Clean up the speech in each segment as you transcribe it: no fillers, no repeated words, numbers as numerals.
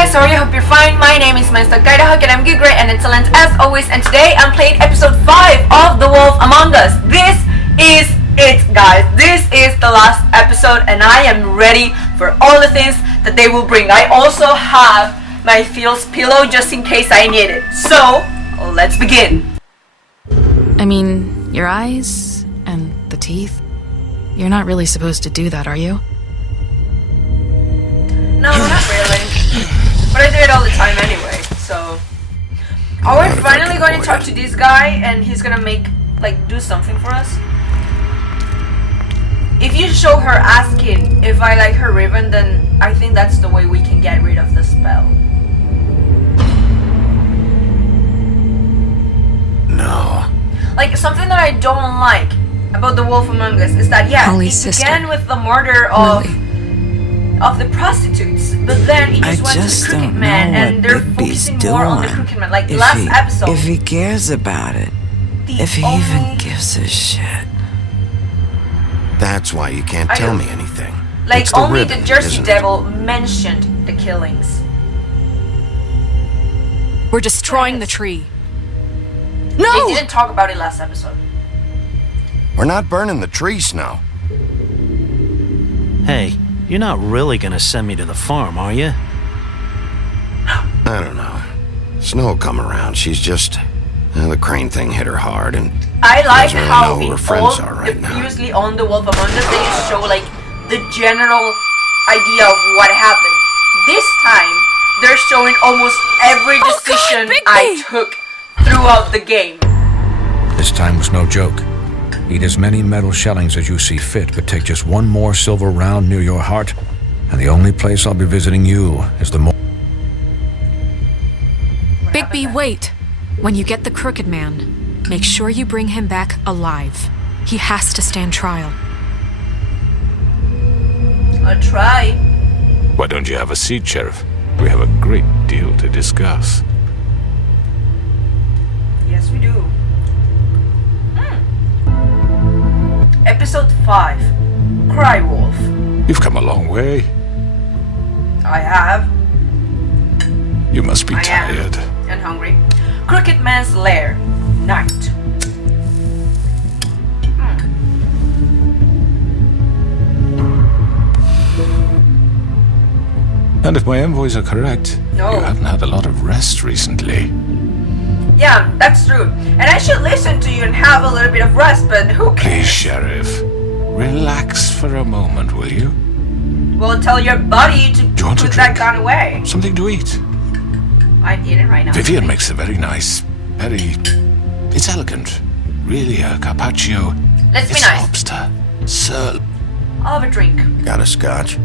guys, how are you? Hope you're fine. My name is Mindstuck Idajock and I'm good, great, and excellent as always. And today I'm playing episode 5 of The Wolf Among Us. This is it, guys. This is the last episode and I am ready for all the things that they will bring. I also have my Feels pillow just in case I need it. So, let's begin. I mean, your eyes and the teeth. You're not really supposed to do that, are you? No, not really. But I do it all the time anyway, so... Are we finally going to talk to this guy and he's gonna do something for us? If you show her asking if I like her ribbon, then I think that's the way we can get rid of the spell. No. Like, something that I don't like about The Wolf Among Us is that, yeah, Holly's it sister. began with the murder of the prostitutes, but then it just went to the Crooked Man, and they're focusing more on the Crooked Man. Like last episode, if he cares about it, if he even gives a shit. That's why you can't tell me anything. Like, it's the only ribbon, the Jersey isn't Devil mentioned the killings. We're destroying the tree. No! They didn't talk about it last episode. We're not burning the tree, Snow. Hey, you're not really gonna send me to the farm, are you? I don't know. Snow will come around. She's just... the crane thing hit her hard, and... I like really how know who her in friends all are right the now. previously on The Wolf Among Us, they just show, like, the general idea of what happened. This time, they're showing almost every decision I took throughout the game. This time was no joke. Eat as many metal shellings as you see fit, but take just one more silver round near your heart, and the only place I'll be visiting you is the Bigby, wait. When you get the Crooked Man, make sure you bring him back alive. He has to stand trial. I'll try. Why don't you have a seat, Sheriff? We have a great deal to discuss. Yes, we do. Episode 5, Cry Wolf. You've come a long way. I have. You must be I tired. am. And hungry. Crooked Man's Lair, night. And if my envoys are correct, No. you haven't had a lot of rest recently. Yeah, that's true. And I should listen to you and have a little bit of rest, but who Please, cares? Sheriff, relax for a moment, will you? Well, tell your buddy to Do you want a put that drink? gun away. Something to eat. I'm eating right now. Vivian makes a very nice, it's elegant. Really, a carpaccio. Let's be It's nice. lobster. Sir. I'll have a drink. Got a scotch?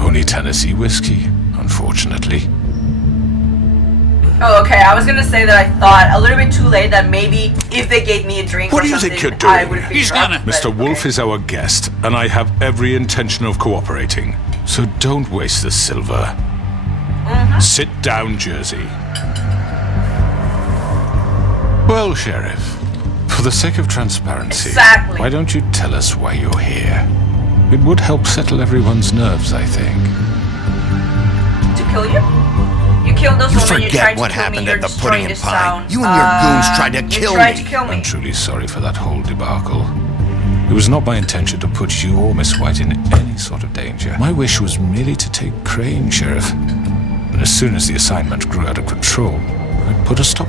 Only Tennessee whiskey, unfortunately. Oh, okay. I was gonna say that I thought a little bit too late that maybe if they gave me a drink What or do you something, think you're I doing? would figure out. Mr. Wolf is our guest, and I have every intention of cooperating. So don't waste the silver. Sit down, Jersey. Well, Sheriff, for the sake of transparency, Exactly. why don't you tell us why you're here? It would help settle everyone's nerves, I think. To kill you? You killed those You women. You tried forget to what kill happened me. at You're the destroying pudding this and pie. town. You and your goons tried to You kill tried me. to kill me. I'm truly sorry for that whole debacle. It was not my intention to put you or Miss White in any sort of danger. My wish was merely to take Crane, Sheriff. And as soon as the assignment grew out of control, I put a stop.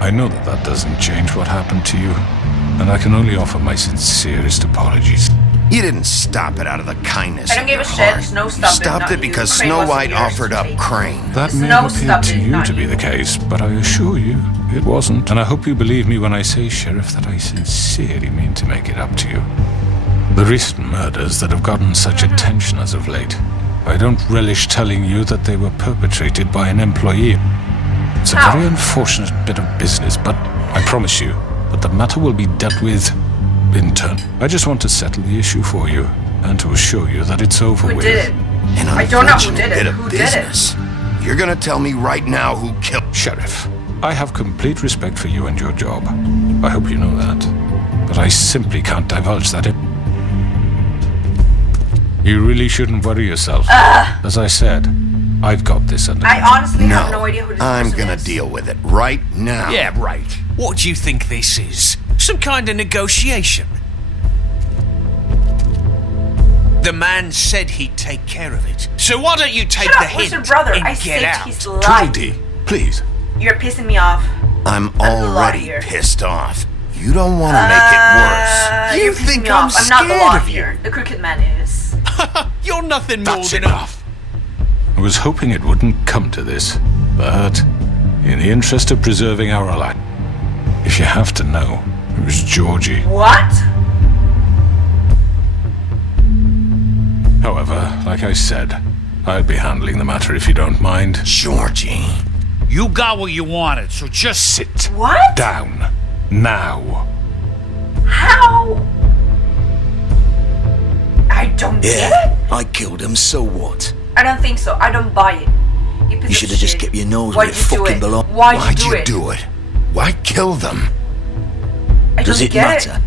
I know that that doesn't change what happened to you, and I can only offer my sincerest apologies. You didn't stop it out of the kindness I don't of give your a shit. heart. Snow You stopped it, stopped not it you. because Crane Snow wasn't White yours to offered up take. Crane. That may Snow have appeared stopped to it, you not to be you. the case, but I assure you, it wasn't. And I hope you believe me when I say, Sheriff, that I sincerely mean to make it up to you. The recent murders that have gotten such attention as of late, I don't relish telling you that they were perpetrated by an employee. It's a How? very unfortunate bit of business, but I promise you that the matter will be dealt with in turn. I just want to settle the issue for you and to assure you that it's over Who with. did it? An I don't know who unfortunate did it. bit of Who did it? business. You're gonna tell me right now who killed... Sheriff, I have complete respect for you and your job. I hope you know that. But I simply can't divulge that. You really shouldn't worry yourself. As I said, I've got this under I honestly No, have no idea who this I'm person gonna is. deal with it right now. Yeah, right. What do you think this is? Some kind of negotiation? The man said he'd take care of it. So why don't you take Shut the up, where's hint your brother? and I get saved out? his life. Tweedledee, please. You're pissing me off. I'm a already liar. pissed off. You don't want to make it worse. You You're pissing think me I'm off. I'm not the scared law of you? here. The crooked man is. You're nothing more That's than enough. I was hoping it wouldn't come to this, but in the interest of preserving our alliance, if you have to know, it was Georgie. What? However, like I said, I'll be handling the matter if you don't mind. Georgie. You got what you wanted, so just Sit What? down. Now. How? I don't get it. I killed him, so what? I don't think so. I don't buy it. piece You of should have just shit. kept your nose Why'd where it you do fucking it? belongs. Why'd you Why'd do you it? do it? Why kill them? I Does don't it get matter?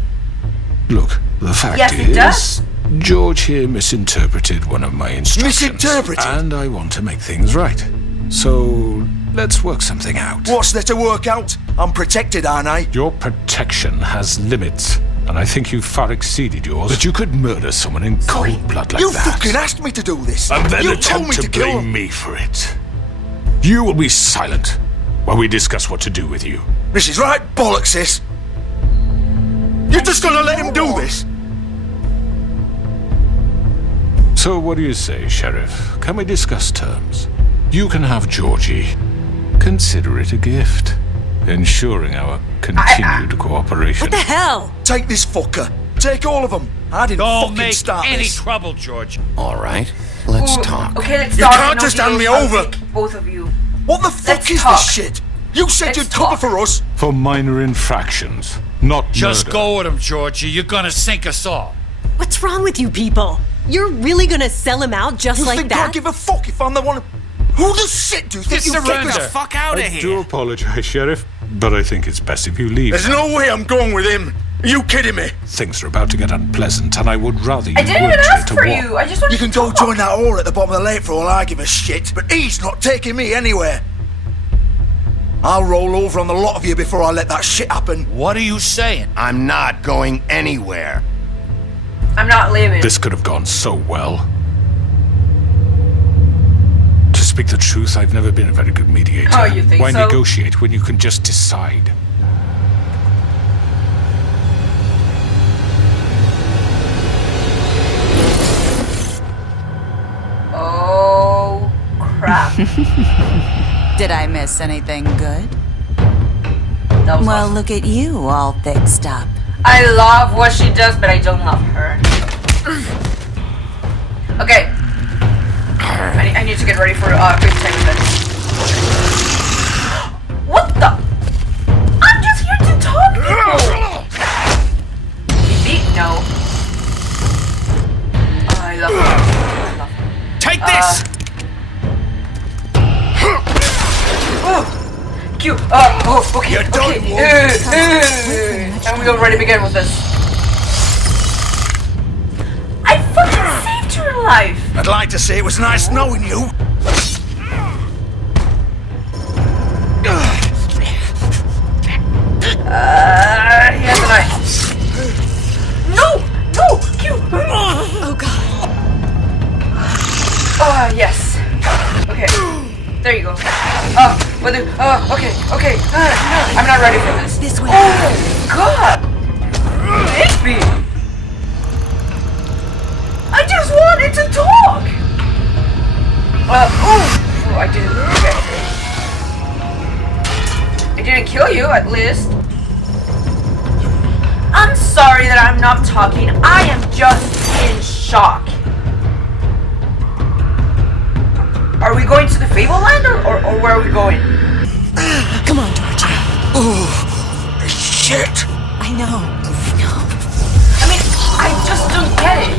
Look, the fact Yes, it is, does. George here misinterpreted one of my instructions. Misinterpreted? And I want to make things right. So, let's work something out. What's there to work out? I'm protected, aren't I? Your protection has limits, and I think you've far exceeded yours. But you could murder someone in cold blood like You that. fucking asked me to do this. And then you told me attempt to to kill blame him. me for it. You will be silent while we discuss what to do with you. This is right bollocks, sis. You're just gonna let him do this? So what do you say, Sheriff? Can we discuss terms? You can have Georgie. Consider it a gift, ensuring our continued cooperation. What the hell? Take this fucker. Take all of them. I didn't Don't fucking make start any this. trouble, George. All right, let's Ooh, talk. Okay, let's You talk. can't No just hand me deals. I'll over. take both of you. What the fuck Let's is talk. this shit? You said Let's you'd cover talk. for us. For minor infractions, not Just murder. go with him, Georgie. You're gonna sink us all. What's wrong with you people? You're really gonna sell him out just You like think that? I give a fuck if I'm the one? Who the shit do you think Just you surrender. think Get the fuck out of I do here. apologize, Sheriff, but I think it's best if you leave. There's no way I'm going with him. Are you kidding me? Things are about to get unpleasant, and I would rather you I didn't weren't even here ask to for walk. you. I just wanted You can to go talk. join that whore at the bottom of the lake for all I give a shit, but he's not taking me anywhere. I'll roll over on the lot of you before I let that shit happen. What are you saying? I'm not going anywhere. I'm not leaving. This could have gone so well. To speak the truth, I've never been a very good mediator. Oh, you think Why so? negotiate when you can just decide? Oh crap! Did I miss anything good? That was Well, awesome. look at you, all fixed up. I love what she does, but I don't love her. Okay. I need to get ready for a quick segment. What the? I'm just here to talk, people! Beep, no. Oh, I love her. I love her. Take this! Oh, cute. Oh, okay. You're done, Okay. And we already begin with this. I fucking saved your life. I'd like to say it was nice knowing you. He has a knife. No, cute. Oh god. Oh, yes. Okay. There you go. Okay. No, I'm not ready for this. This way. Oh, God. Baby. I just wanted to talk. Oh, I didn't. Okay. I didn't kill you, at least. I'm sorry that I'm not talking. I am just in shock. Are we going to the Fableland or where are we going? Come on, Georgie. Shit. I know. I mean, I just don't get it.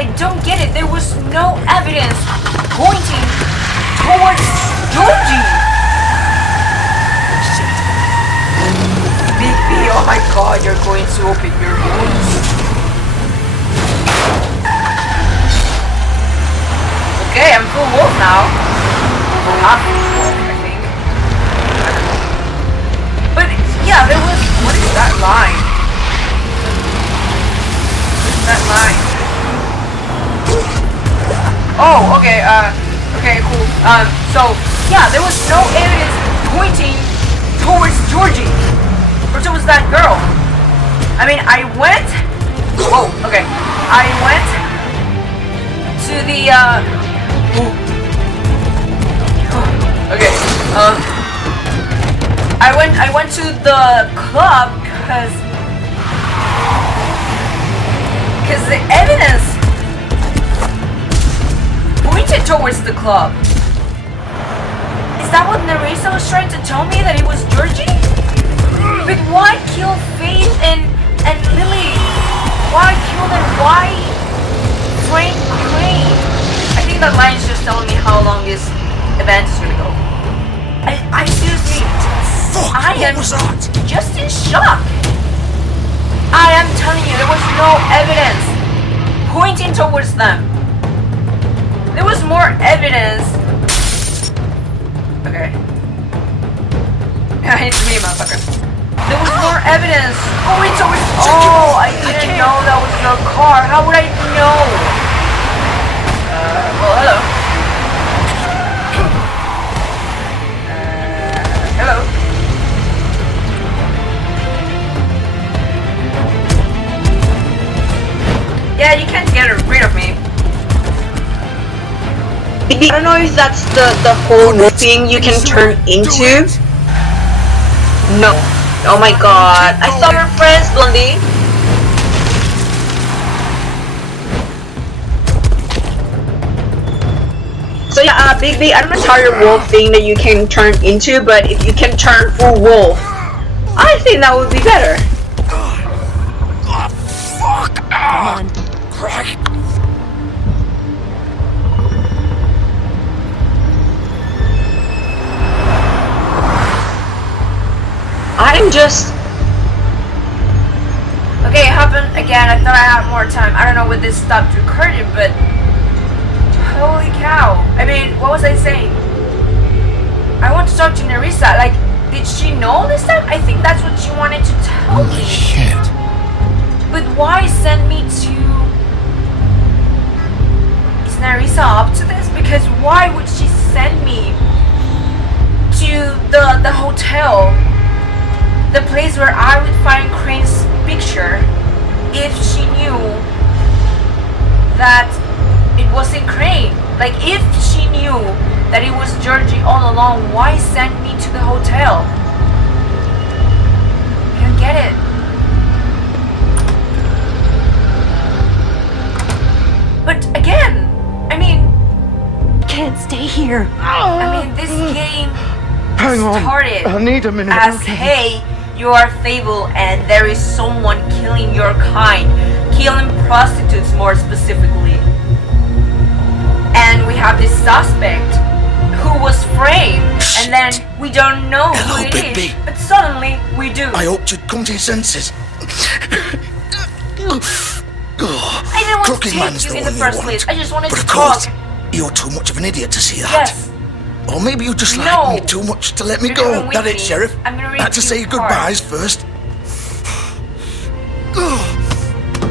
I don't get it. There was no evidence pointing towards Georgie. Bigby, oh my god, you're going to open your wounds. full wolf now. Well, half wolf, I think. But yeah, there was. What is that line? What's that line? Oh, okay. Okay, cool. So yeah, there was no evidence pointing towards Georgie or towards that girl. I mean, I went. Whoa. Okay. I went to the. Okay. I went to the club because the evidence pointed towards the club. Is that what Nerissa was trying to tell me, that it was Georgie? But why kill Faith and Lily? Why kill them? Why train Crane? I think that line is just telling me how long this event is gonna go. I seriously, I am just in shock. I am telling you, there was no evidence pointing towards them. There was more evidence. Okay. Yeah, it's me, motherfucker. There was more evidence. Oh, it's always. Oh, I didn't know that was your car. How would I know? Well, hello. Hello. Yeah, you can't get rid of me. I don't know if that's the whole thing you can turn into. No. Oh my god. I saw your friends, Blondie. So yeah, Big B, I don't know how your wolf thing that you can turn into, but if you can turn full wolf, I think that would be better. Fuck! Come on. I'm just... Okay, it happened again. I thought I had more time. I don't know when this stopped recording, but... Holy cow. I mean, what was I saying? I want to talk to Nerissa. Like, did she know this time? I think that's what she wanted to tell me. Holy shit. But why send me to... Is Nerissa up to this? Because why would she send me to the hotel? The place where I would find Crane's picture if she knew that it wasn't Crane. Like, if she knew that it was Georgie all along, why send me to the hotel? I don't get it. But again, I mean... Can't stay here. I mean, this game Hang on. started I need a minute. as, hey, you are Fable and there is someone killing your kind, killing prostitutes more specifically. And we have this suspect who was framed, and then we don't know who it is, but suddenly we do. I hoped you'd come to your senses. I didn't want to take you in the first place. I just wanted to talk. You're too much of an idiot to see that. Yes. Or maybe you just like me too much to let me go. That it, Sheriff. I'm gonna read Had to say goodbyes first.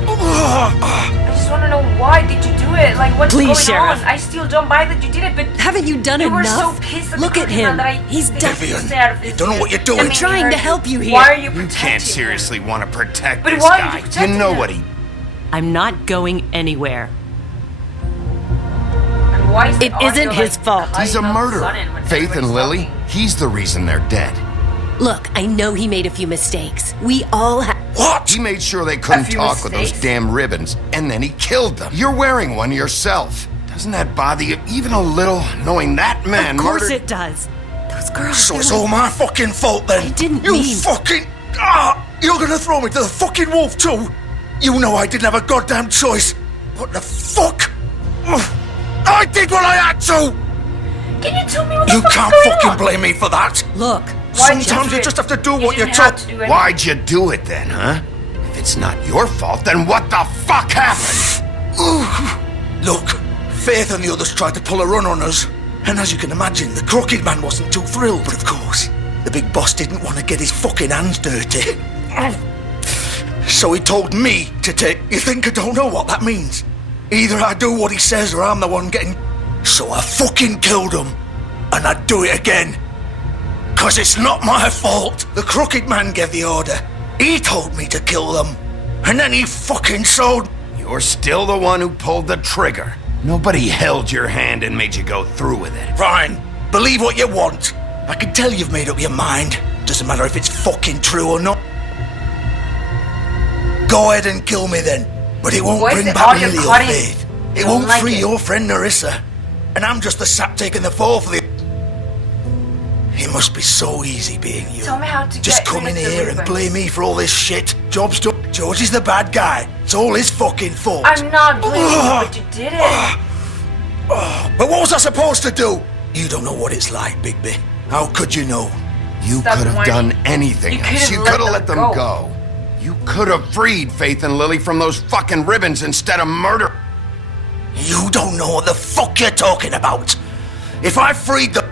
I just want to know, why did you do it? Like, what's Please, going Sheriff. on? I still don't buy that you did it, but Haven't you done you were enough? so pissed at Look the at Cookie Man him. that He's Vivian, you don't know what you're doing. I'm trying to help you here. Why are you You protecting can't him? seriously want to protect But this why are you guy. protecting You know him? what he... I'm not going anywhere. And why is the It isn't audio, his like, fault. He's a cutting all murderer. sudden when Faith and everybody's Lily, talking? he's the reason they're dead. Look, I know he made a few mistakes. We all have. What? He made sure they couldn't few talk with those mistakes. damn ribbons, and then he killed them. You're wearing one yourself. Doesn't that bother you even a little, knowing that man Of course murdered... it does. Those girls. So they it's were- all my fucking fault then. I didn't You mean- fucking... you're gonna throw me to the fucking wolf too? You know I didn't have a goddamn choice. What the fuck? I did what I had to! Can you tell me what the You fuck's can't going fucking on? blame me for that. Look, Why'd you Sometimes do you it? just have to do what You you're didn't have told. to do anything. Why'd you do it then, huh? If it's not your fault, then what the fuck happened? Look, Faith and the others tried to pull a run on us. And as you can imagine, the Crooked Man wasn't too thrilled. But of course, the big boss didn't want to get his fucking hands dirty. So he told me to take... You think I don't know what that means? Either I do what he says or I'm the one getting... So I fucking killed him. And I'd do it again. 'Cause it's not my fault. The Crooked Man gave the order. He told me to kill them. And then he fucking sold... You're still the one who pulled the trigger. Nobody held your hand and made you go through with it. Fine. Believe what you want. I can tell you've made up your mind. Doesn't matter if it's fucking true or not. Go ahead and kill me then. But it won't bring back Lily or Faith. It won't free your friend Narissa. And I'm just the sap taking the fall for the... It must be so easy being you. Tell me how to just come in here and blame me for all this shit. Job's done. George is the bad guy. It's all his fucking fault. I'm not blaming you, but you did it. But what was I supposed to do? You don't know what it's like, Bigby. How could you know? You could have done anything else. You could have let them go. You could have freed Faith and Lily from those fucking ribbons instead of murder. You don't know what the fuck you're talking about. If I freed them...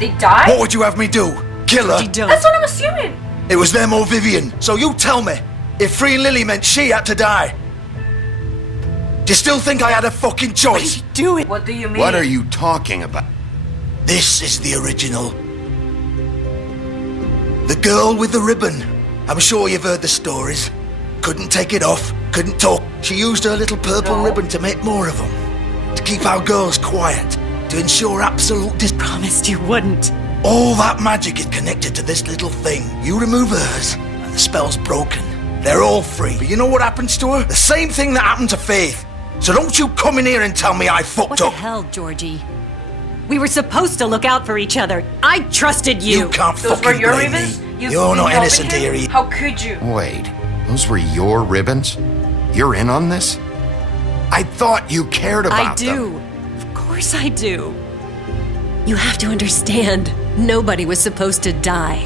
They died? What would you have me do? Kill her? That's what I'm assuming. It was them or Vivian. So you tell me, if freeing Lily meant she had to die, do you still think I had a fucking choice? What do you mean? What are you talking about? This is the original. The girl with the ribbon. I'm sure you've heard the stories. Couldn't take it off, couldn't talk. She used her little purple ribbon to make more of them. To keep our girls quiet. To ensure absolute Promised you wouldn't. All that magic is connected to this little thing. You remove hers, and the spell's broken. They're all free. But you know what happens to her? The same thing that happened to Faith. So don't you come in here and tell me I fucked What up. the hell, Georgie? We were supposed to look out for each other. I trusted you. You can't Those were fucking your blame ribbons? me. You You're not helping innocent him? here. How could you? Wait, those were your ribbons? You're in on this? I thought you cared about them. I do. Of course I do. You have to understand, nobody was supposed to die.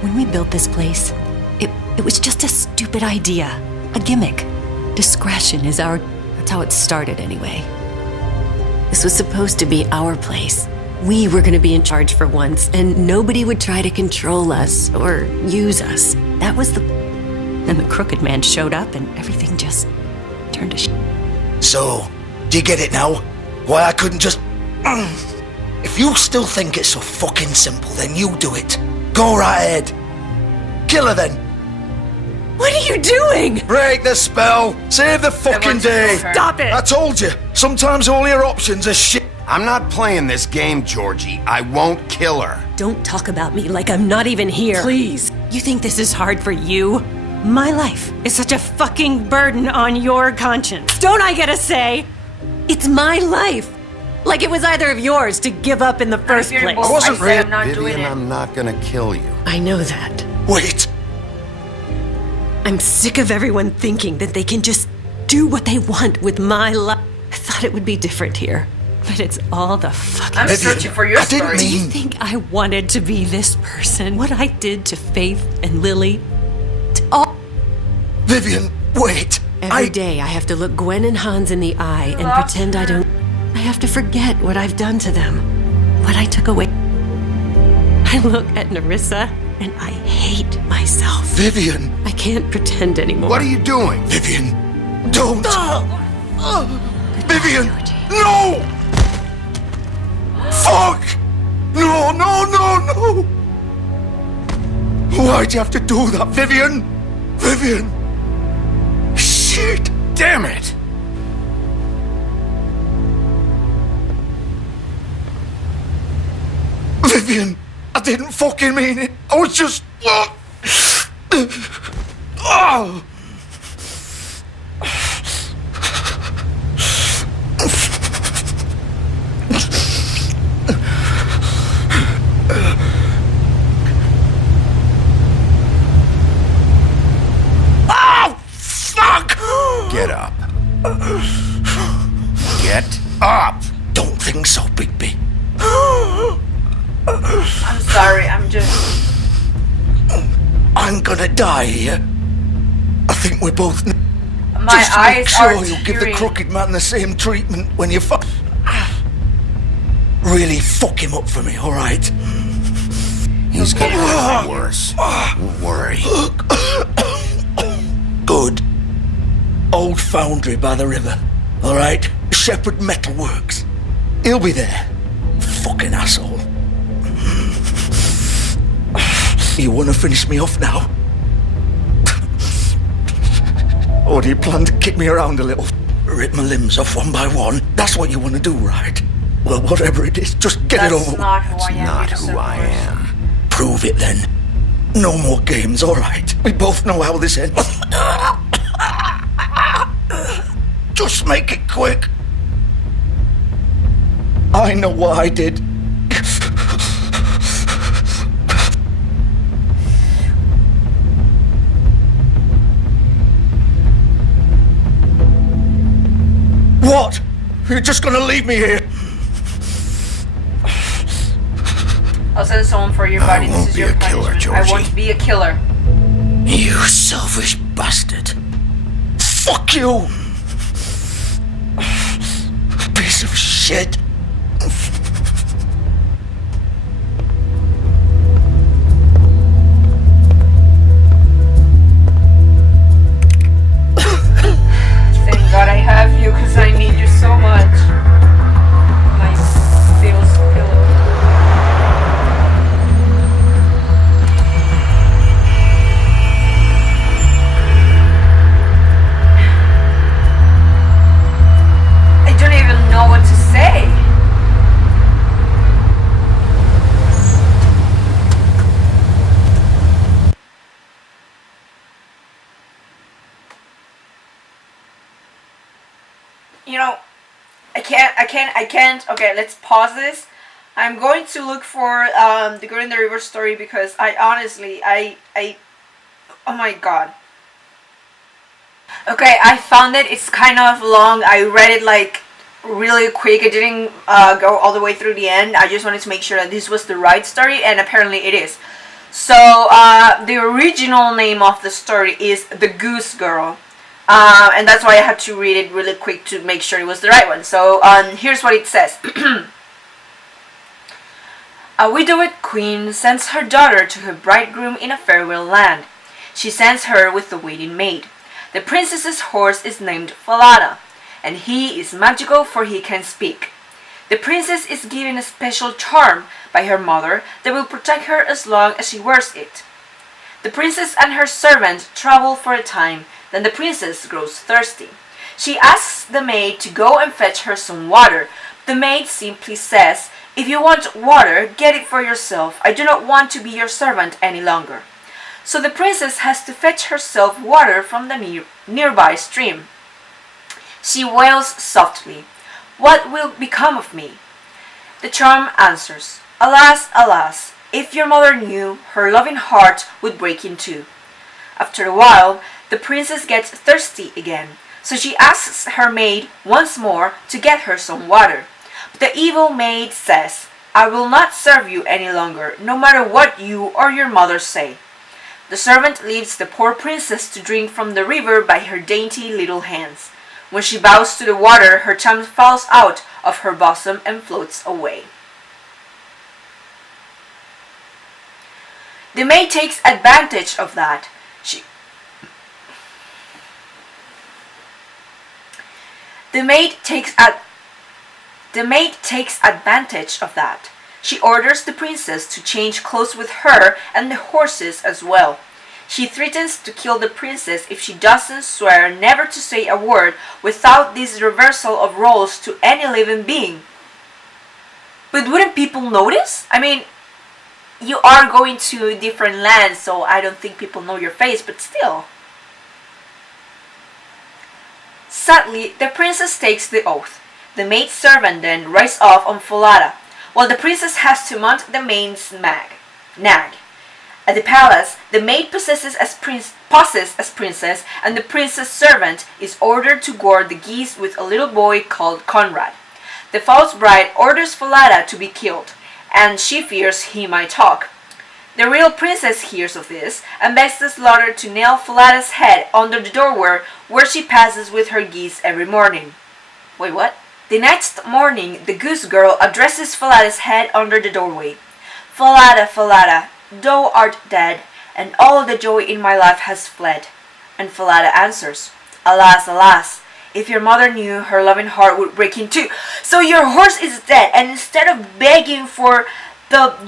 When we built this place, it was just a stupid idea. A gimmick. Discretion is our... That's how it started anyway. This was supposed to be our place. We were gonna be in charge for once, and nobody would try to control us or use us. That was the... Then the Crooked Man showed up and everything just turned to shit. So, do you get it now? Why I couldn't just... If you still think it's so fucking simple, then you do it. Go right ahead. Kill her then. What are you doing? Break the spell. Save the fucking day. Stop it. I told you. Sometimes all your options are shit. I'm not playing this game, Georgie. I won't kill her. Don't talk about me like I'm not even here. Please. You think this is hard for you? My life is such a fucking burden on your conscience. Don't I get a say? It's my life. Like it was either of yours to give up in the first place. I wasn't really... Vivian, I'm not gonna kill you. I know that. Wait. I'm sick of everyone thinking that they can just do what they want with my life. I thought it would be different here. But it's all the fucking... I'm searching for your story. Do you think I wanted to be this person? What I did to Faith and Lily? To all... Vivian, wait. Every day I have to look Gwen and Hans in the eye and pretend I don't... I have to forget what I've done to them. What I took away. I look at Narissa and I hate myself. Vivian. I can't pretend anymore. What are you doing? Vivian, don't. Vivian, no! Fuck! No, no, no, no! Why'd you have to do that, Vivian? Vivian! Shit! Damn it! Vivian, I didn't fucking mean it. I was just... Oh! Fuck! Get up. Get up! Don't think so, Bigby. I'm sorry, I'm just... I'm gonna die here. I think we're both... My Just to make eyes sure are you'll give the tearing. crooked man the same treatment when you really fuck him up for me, alright? He's gonna get worse. Don't worry. Good. Old foundry by the river, alright? Shepherd Metalworks. He'll be there. Fucking asshole. You wanna finish me off now? Or do you plan to kick me around a little? Rip my limbs off one by one? That's what you wanna do, right? Well, whatever it is, just get it over with. Not who I am. Prove it then. No more games, alright? We both know how this ends. Just make it quick. I know what I did. What? You're just gonna leave me here? I'll send someone for your body. This is your punishment. I won't be a killer. You selfish bastard. Fuck you! Piece of shit. Thank God I have you, because I need you so much. My feels pillow. I don't even know what to say. You know, I can't. Okay, let's pause this. I'm going to look for the Girl in the River story because I honestly, oh my god. Okay, I found it. It's kind of long. I read it like really quick. I didn't go all the way through the end. I just wanted to make sure that this was the right story, and apparently it is. So, the original name of the story is The Goose Girl. And that's why I had to read it really quick to make sure it was the right one. So, here's what it says. A widowed queen sends her daughter to her bridegroom in a farewell land. She sends her with the waiting maid. The princess's horse is named Falada, and he is magical for he can speak. The princess is given a special charm by her mother that will protect her as long as she wears it. The princess and her servant travel for a time. Then the princess grows thirsty. She asks the maid to go and fetch her some water. The maid simply says, "If you want water, get it for yourself. I do not want to be your servant any longer." So the princess has to fetch herself water from the nearby stream. She wails softly, "What will become of me?" The charm answers, "Alas, alas, if your mother knew, her loving heart would break in two." After a while, the princess gets thirsty again, so she asks her maid once more to get her some water. But the evil maid says, "I will not serve you any longer, no matter what you or your mother say." The servant leaves the poor princess to drink from the river by her dainty little hands. When she bows to the water, her tongue falls out of her bosom and floats away. The maid takes advantage of that. The maid takes advantage of that. She orders the princess to change clothes with her and the horses as well. She threatens to kill the princess if she doesn't swear never to say a word without this reversal of roles to any living being. But wouldn't people notice? I mean, you are going to different lands, so I don't think people know your face, but still. Sadly, the princess takes the oath. The maid servant then rides off on Falada, while the princess has to mount the maid's nag. At the palace, the maid poses as princess, and the princess servant is ordered to guard the geese with a little boy called Conrad. The false bride orders Falada to be killed, and she fears he might talk. The real princess hears of this and begs the slaughter to nail Falada's head under the doorway where she passes with her geese every morning. Wait, what? The next morning, the goose girl addresses Falada's head under the doorway. Falada, Falada, thou art dead, and all the joy in my life has fled. And Falada answers, Alas, alas, if your mother knew, her loving heart would break in two. So your horse is dead, and instead of begging for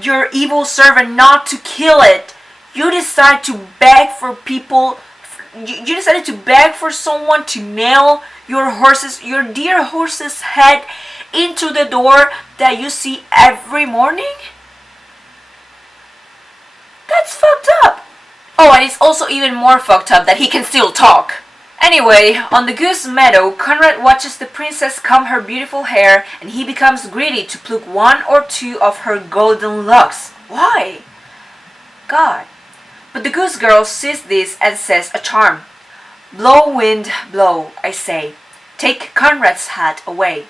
your evil servant not to kill it, you decide to beg for people. You decided to beg for someone to nail your dear horse's head into the door that you see every morning? That's fucked up. Oh, and it's also even more fucked up that he can still talk. Anyway, on the goose meadow, Conrad watches the princess comb her beautiful hair, and he becomes greedy to pluck one or two of her golden locks. Why? God. But the goose girl sees this and says a charm. Blow, wind, blow, I say. Take Conrad's hat away.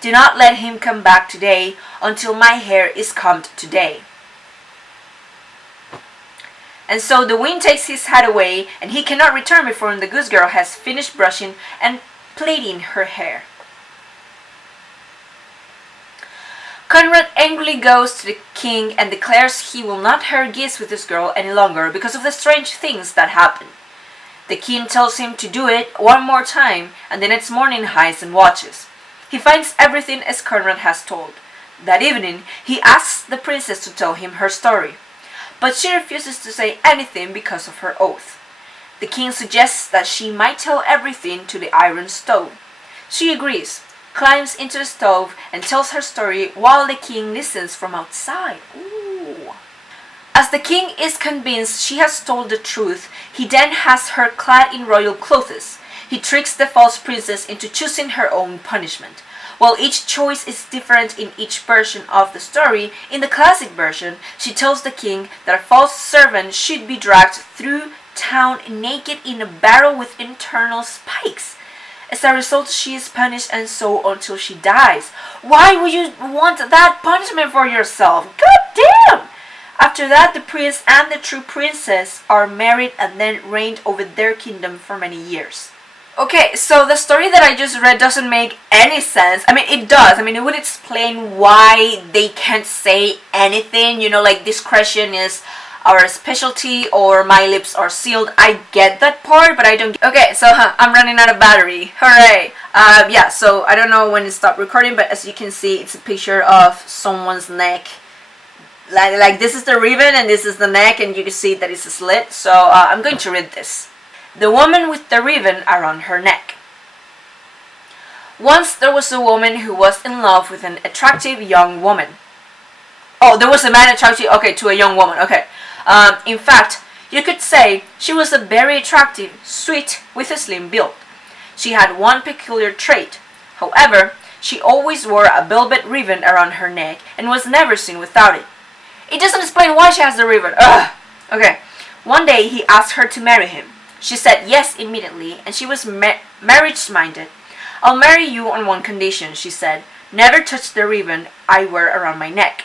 Do not let him come back today until my hair is combed today. And so the wind takes his hat away, and he cannot return before the goose girl has finished brushing and plaiting her hair. Conrad angrily goes to the king and declares he will not hare geese with this girl any longer because of the strange things that happen. The king tells him to do it one more time, and the next morning hides and watches. He finds everything as Conrad has told. That evening, he asks the princess to tell him her story, but she refuses to say anything because of her oath. The king suggests that she might tell everything to the iron stove. She agrees, climbs into the stove, and tells her story while the king listens from outside. Ooh. As the king is convinced she has told the truth, he then has her clad in royal clothes. He tricks the false princess into choosing her own punishment. While each choice is different in each version of the story, in the classic version, she tells the king that a false servant should be dragged through town naked in a barrel with internal spikes. As a result, she is punished and so until she dies. Why would you want that punishment for yourself? God damn! After that, the prince and the true princess are married and then reigned over their kingdom for many years. Okay, so the story that I just read doesn't make any sense. I mean, it does. I mean, it would explain why they can't say anything. You know, like discretion is our specialty or my lips are sealed. I get that part, but I don't. Okay, so I'm running out of battery. Hooray! Yeah, so I don't know when it stopped recording, but as you can see, it's a picture of someone's neck. Like this is the ribbon and this is the neck, and you can see that it's a slit. So I'm going to read this. The woman with the ribbon around her neck. Once there was a woman who was in love with an attractive young woman. Oh, there was a man attracted, okay, to a young woman, okay. In fact, you could say she was a very attractive, sweet, with a slim build. She had one peculiar trait. However, she always wore a velvet ribbon around her neck and was never seen without it. It doesn't explain why she has the ribbon. Ugh. Okay. One day he asked her to marry him. She said yes immediately, and she was marriage-minded. I'll marry you on one condition, she said. Never touch the ribbon I wear around my neck.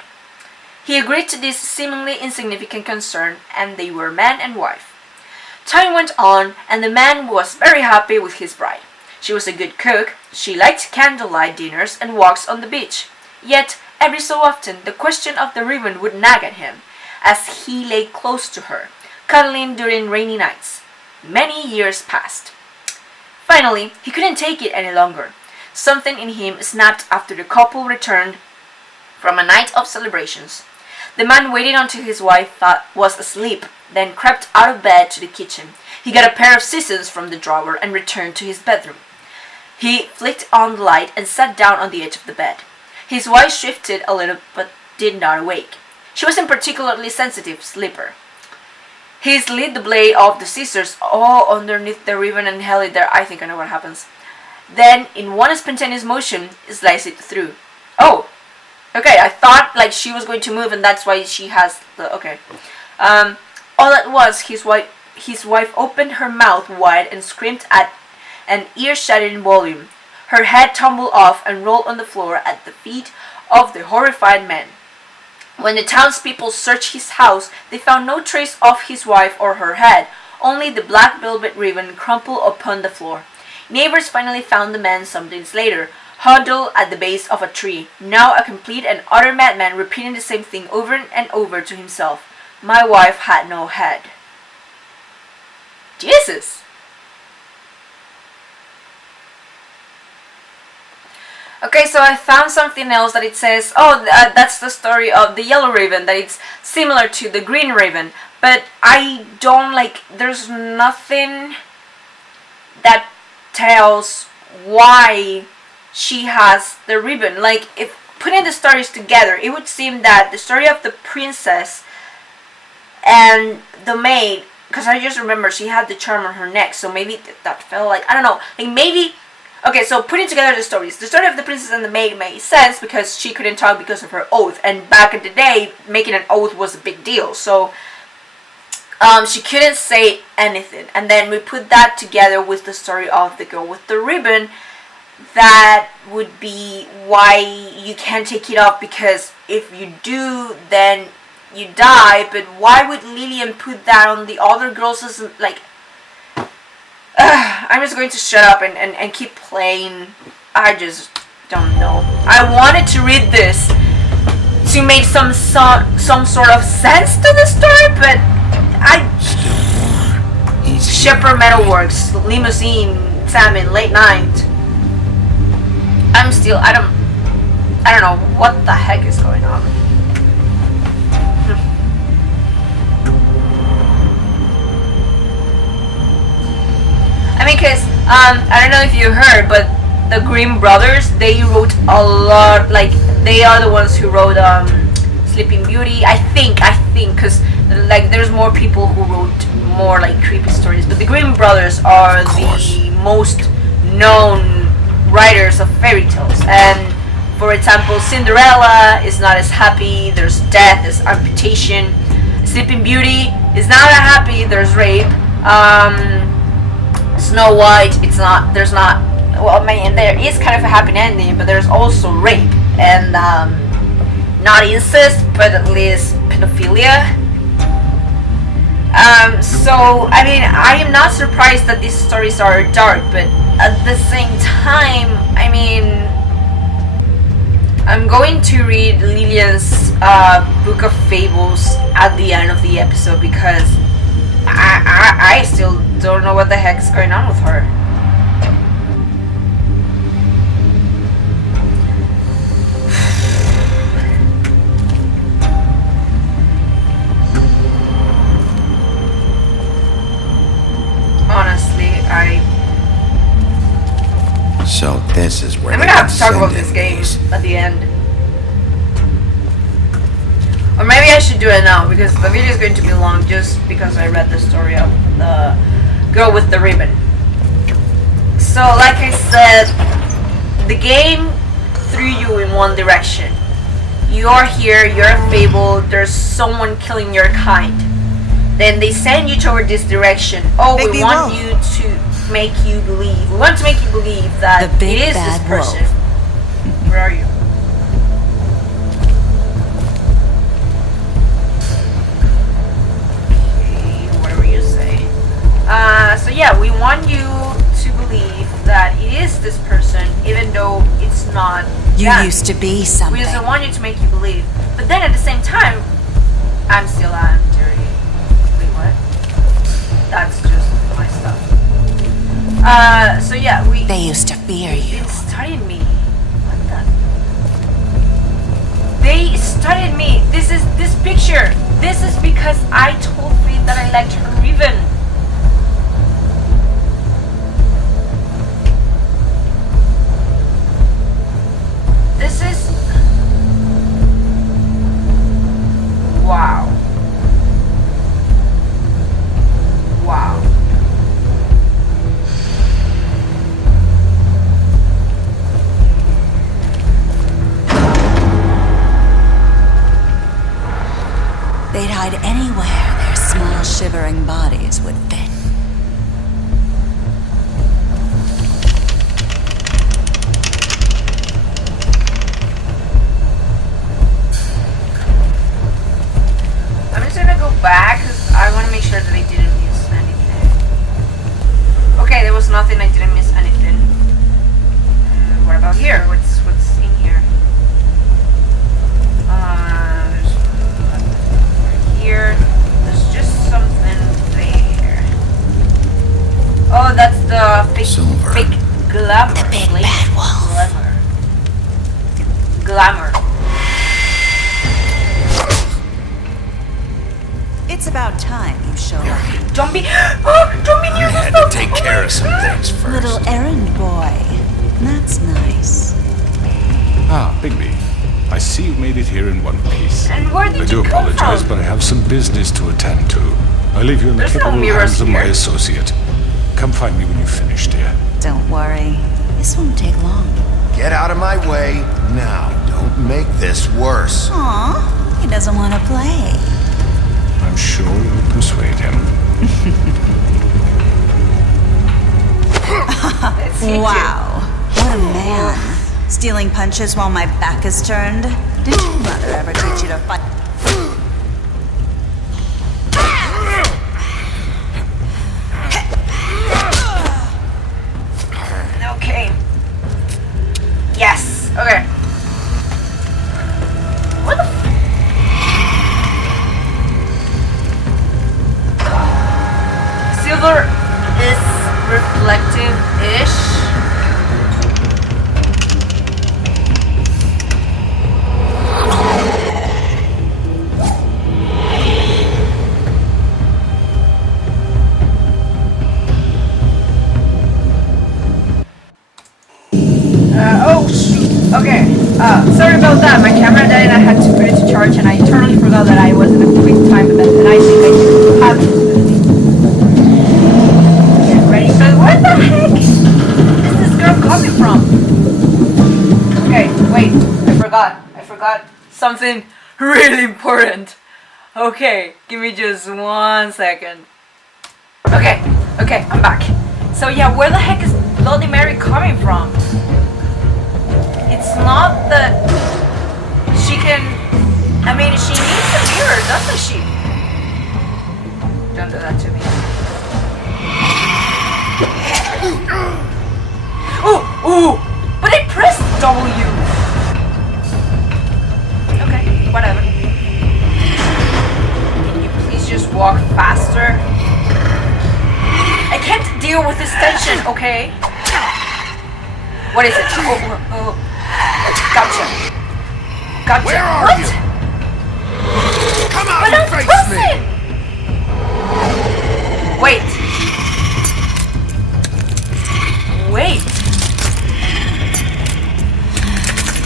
He agreed to this seemingly insignificant concern, and they were man and wife. Time went on, and the man was very happy with his bride. She was a good cook, she liked candlelight dinners and walks on the beach. Yet, every so often, the question of the ribbon would nag at him, as he lay close to her, cuddling during rainy nights. Many years passed. Finally, he couldn't take it any longer. Something in him snapped after the couple returned from a night of celebrations. The man waited until his wife was asleep, then crept out of bed to the kitchen. He got a pair of scissors from the drawer and returned to his bedroom. He flicked on the light and sat down on the edge of the bed. His wife shifted a little but did not awake. She wasn't particularly sensitive sleeper. He slid the blade of the scissors all underneath the ribbon and held it there. I think I know what happens. Then, in one spontaneous motion, sliced it through. Oh! Okay, I thought like she was going to move and that's why she has the... Okay. All at once, his wife opened her mouth wide and screamed at an ear-shattering volume. Her head tumbled off and rolled on the floor at the feet of the horrified man. When the townspeople searched his house, they found no trace of his wife or her head, only the black velvet ribbon crumpled upon the floor. Neighbors finally found the man some days later, huddled at the base of a tree, now a complete and utter madman, repeating the same thing over and over to himself. My wife had no head. Jesus! Okay, so I found something else that it says, that's the story of the yellow raven, that it's similar to the green raven. But I don't there's nothing that tells why she has the ribbon. If putting the stories together, it would seem that the story of the princess and the maid, because I just remember she had the charm on her neck, so maybe that felt I don't know, maybe. Okay, so putting together the stories, the story of the princess and the maid made sense because she couldn't talk because of her oath, and back in the day, making an oath was a big deal, so she couldn't say anything. And then we put that together with the story of the girl with the ribbon. That would be why you can't take it off, because if you do, then you die. But why would Lillian put that on the other girls as I'm just going to shut up and keep playing. I just don't know. I wanted to read this to make some sort of sense to the story, but Shepherd Metalworks, Limousine, Salmon, Late Night. I don't know what the heck is going on. Because I don't know if you heard, but the Grimm brothers, they wrote a lot. They are the ones who wrote Sleeping Beauty. I think, because there's more people who wrote more creepy stories. But the Grimm brothers are the most known writers of fairy tales. And for example, Cinderella is not as happy. There's death, there's amputation. Sleeping Beauty is not that happy. There's rape. Snow White, there's not, well, there is kind of a happy ending, but there's also rape, and not incest, but at least pedophilia. So, I am not surprised that these stories are dark, but at the same time, I'm going to read Lillian's Book of Fables at the end of the episode, because I still don't know what the heck is going on with her. Honestly, So this is where I'm gonna have to talk about this game at the end. Or maybe I should do it now, because the video is going to be long just because I read the story of the girl with the ribbon. So, like I said, the game threw you in one direction. You're here, you're a fable, there's someone killing your kind. Then they send you toward this direction. Oh, we want you to make you believe. We want to make you believe that it is this person. Where are you? So yeah, we want you to believe that it is this person, even though it's not. You used to be something. We just want you to make you believe. But then at the same time, I'm still dirty. Wait, what? That's just my stuff. So yeah, They used to fear you. It studied me. What the? They studied me. This picture. This is because I told Faith that I liked her ribbon. This is... Wow. Wow. They'd hide anywhere their small shivering bodies would fit. glamour. It's about time you show up. Don't be near I had to take care of some things first. Little errand boy. That's nice. Ah, Bigby. I see you made it here in one piece. And where did I do you come apologize, from? but I have some business to attend to. I leave you in the There's no capable mirrors hands of my here. associate. Come find me when you've finished, dear. Don't worry. This won't take long. Get out of my way now. Don't make this worse. Aw, he doesn't want to play. I'm sure you'll persuade him. Wow, what a man. Stealing punches while my back is turned? Did your mother ever teach you to fight? Okay. Yes. Okay. What the silver is reflective-ish. Oh shoot. Okay. Sorry about that. My camera died and I had to put it to charge and I totally forgot that I was in a quick time event and I think I do have this Get ready. But where the heck is this girl coming from? Okay, wait. I forgot something really important. Okay, give me just 1 second. Okay, I'm back. So yeah, where the heck is Bloody Mary coming from? It's not that she can... I mean, she needs a mirror, doesn't she? Don't do that to me. Ooh! But I pressed W! Okay, whatever. Can you please just walk faster? I can't deal with this tension, okay? What is it? Oh. Gotcha. Where are what? you? Come out But and I'm face pressing! Wait.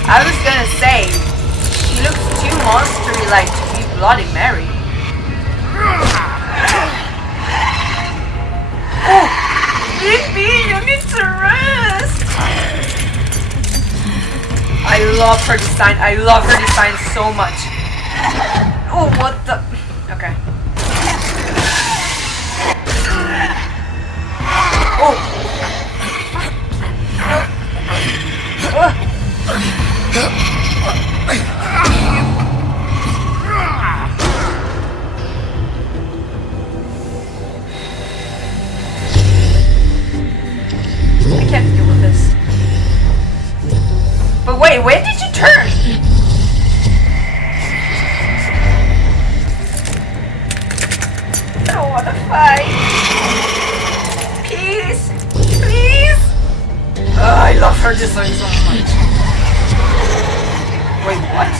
I was gonna say, she looks too monstery like to be Bloody Mary. Oh, Bigby, you need to rest. I love her design. I love her design so much. Oh, what the? Okay. Oh. I can't deal with this. But wait, where did you turn? I don't want to fight. Please. I love her design so much. Wait, what?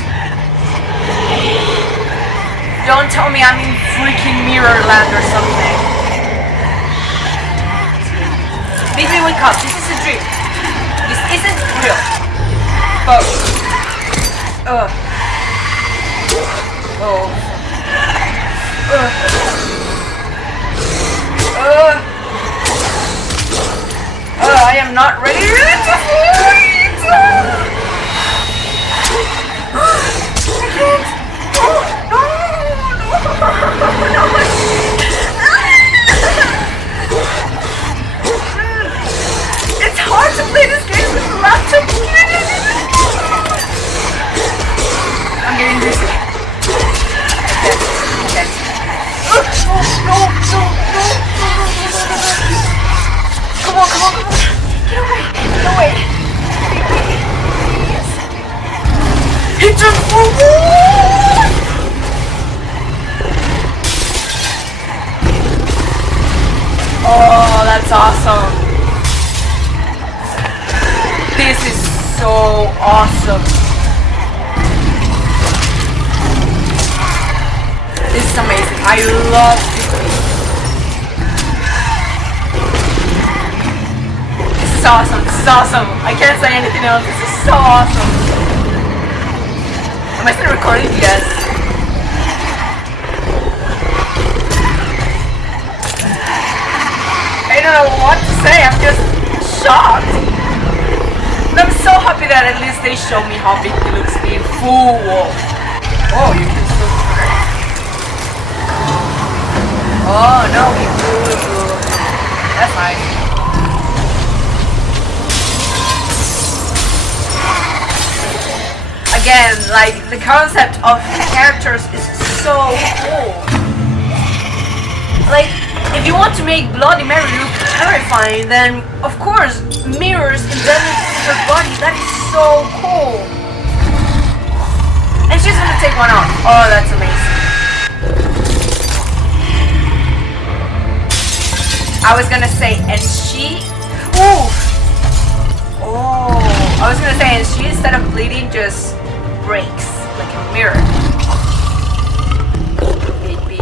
Don't tell me I'm in freaking Mirrorland or something. Bigby, wake up. This is a dream. This isn't real. Oh. I am not ready to fight! I can't! It's hard to play this game with a laptop. I'm getting dizzy. Okay. No. Come on. Get away. Yes. He turned forward! Oh, that's awesome. This is so awesome. This is amazing. I love this movie. This is awesome. This is awesome. I can't say anything else. This is so awesome. Am I still recording? Yes. I don't know what to say. I'm just shocked. And I'm so happy that at least they show me how big he looks being full wolf. Oh, you can still turn. Oh no, he flew. That's nice. Again, like the concept of the characters is so cool. Like, if you want to make Bloody Mary look terrifying, then of course mirrors embedded in her body. That is so cool. And she's gonna take one off. Oh, that's amazing. I was gonna say, and she. Ooh. Oh, I was gonna say, and she instead of bleeding just breaks like a mirror. Baby,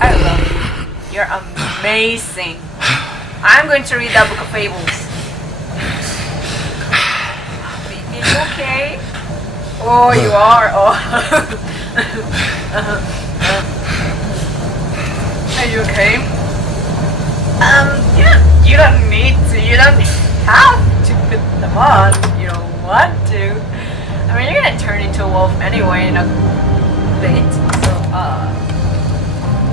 I love you. You're amazing. I'm going to read that book of fables. Baby, you okay? Oh, you are. Oh. Are you okay? You don't need to. You don't have to put them on. You don't want to. I mean, you're gonna turn into a wolf anyway in a bit. So,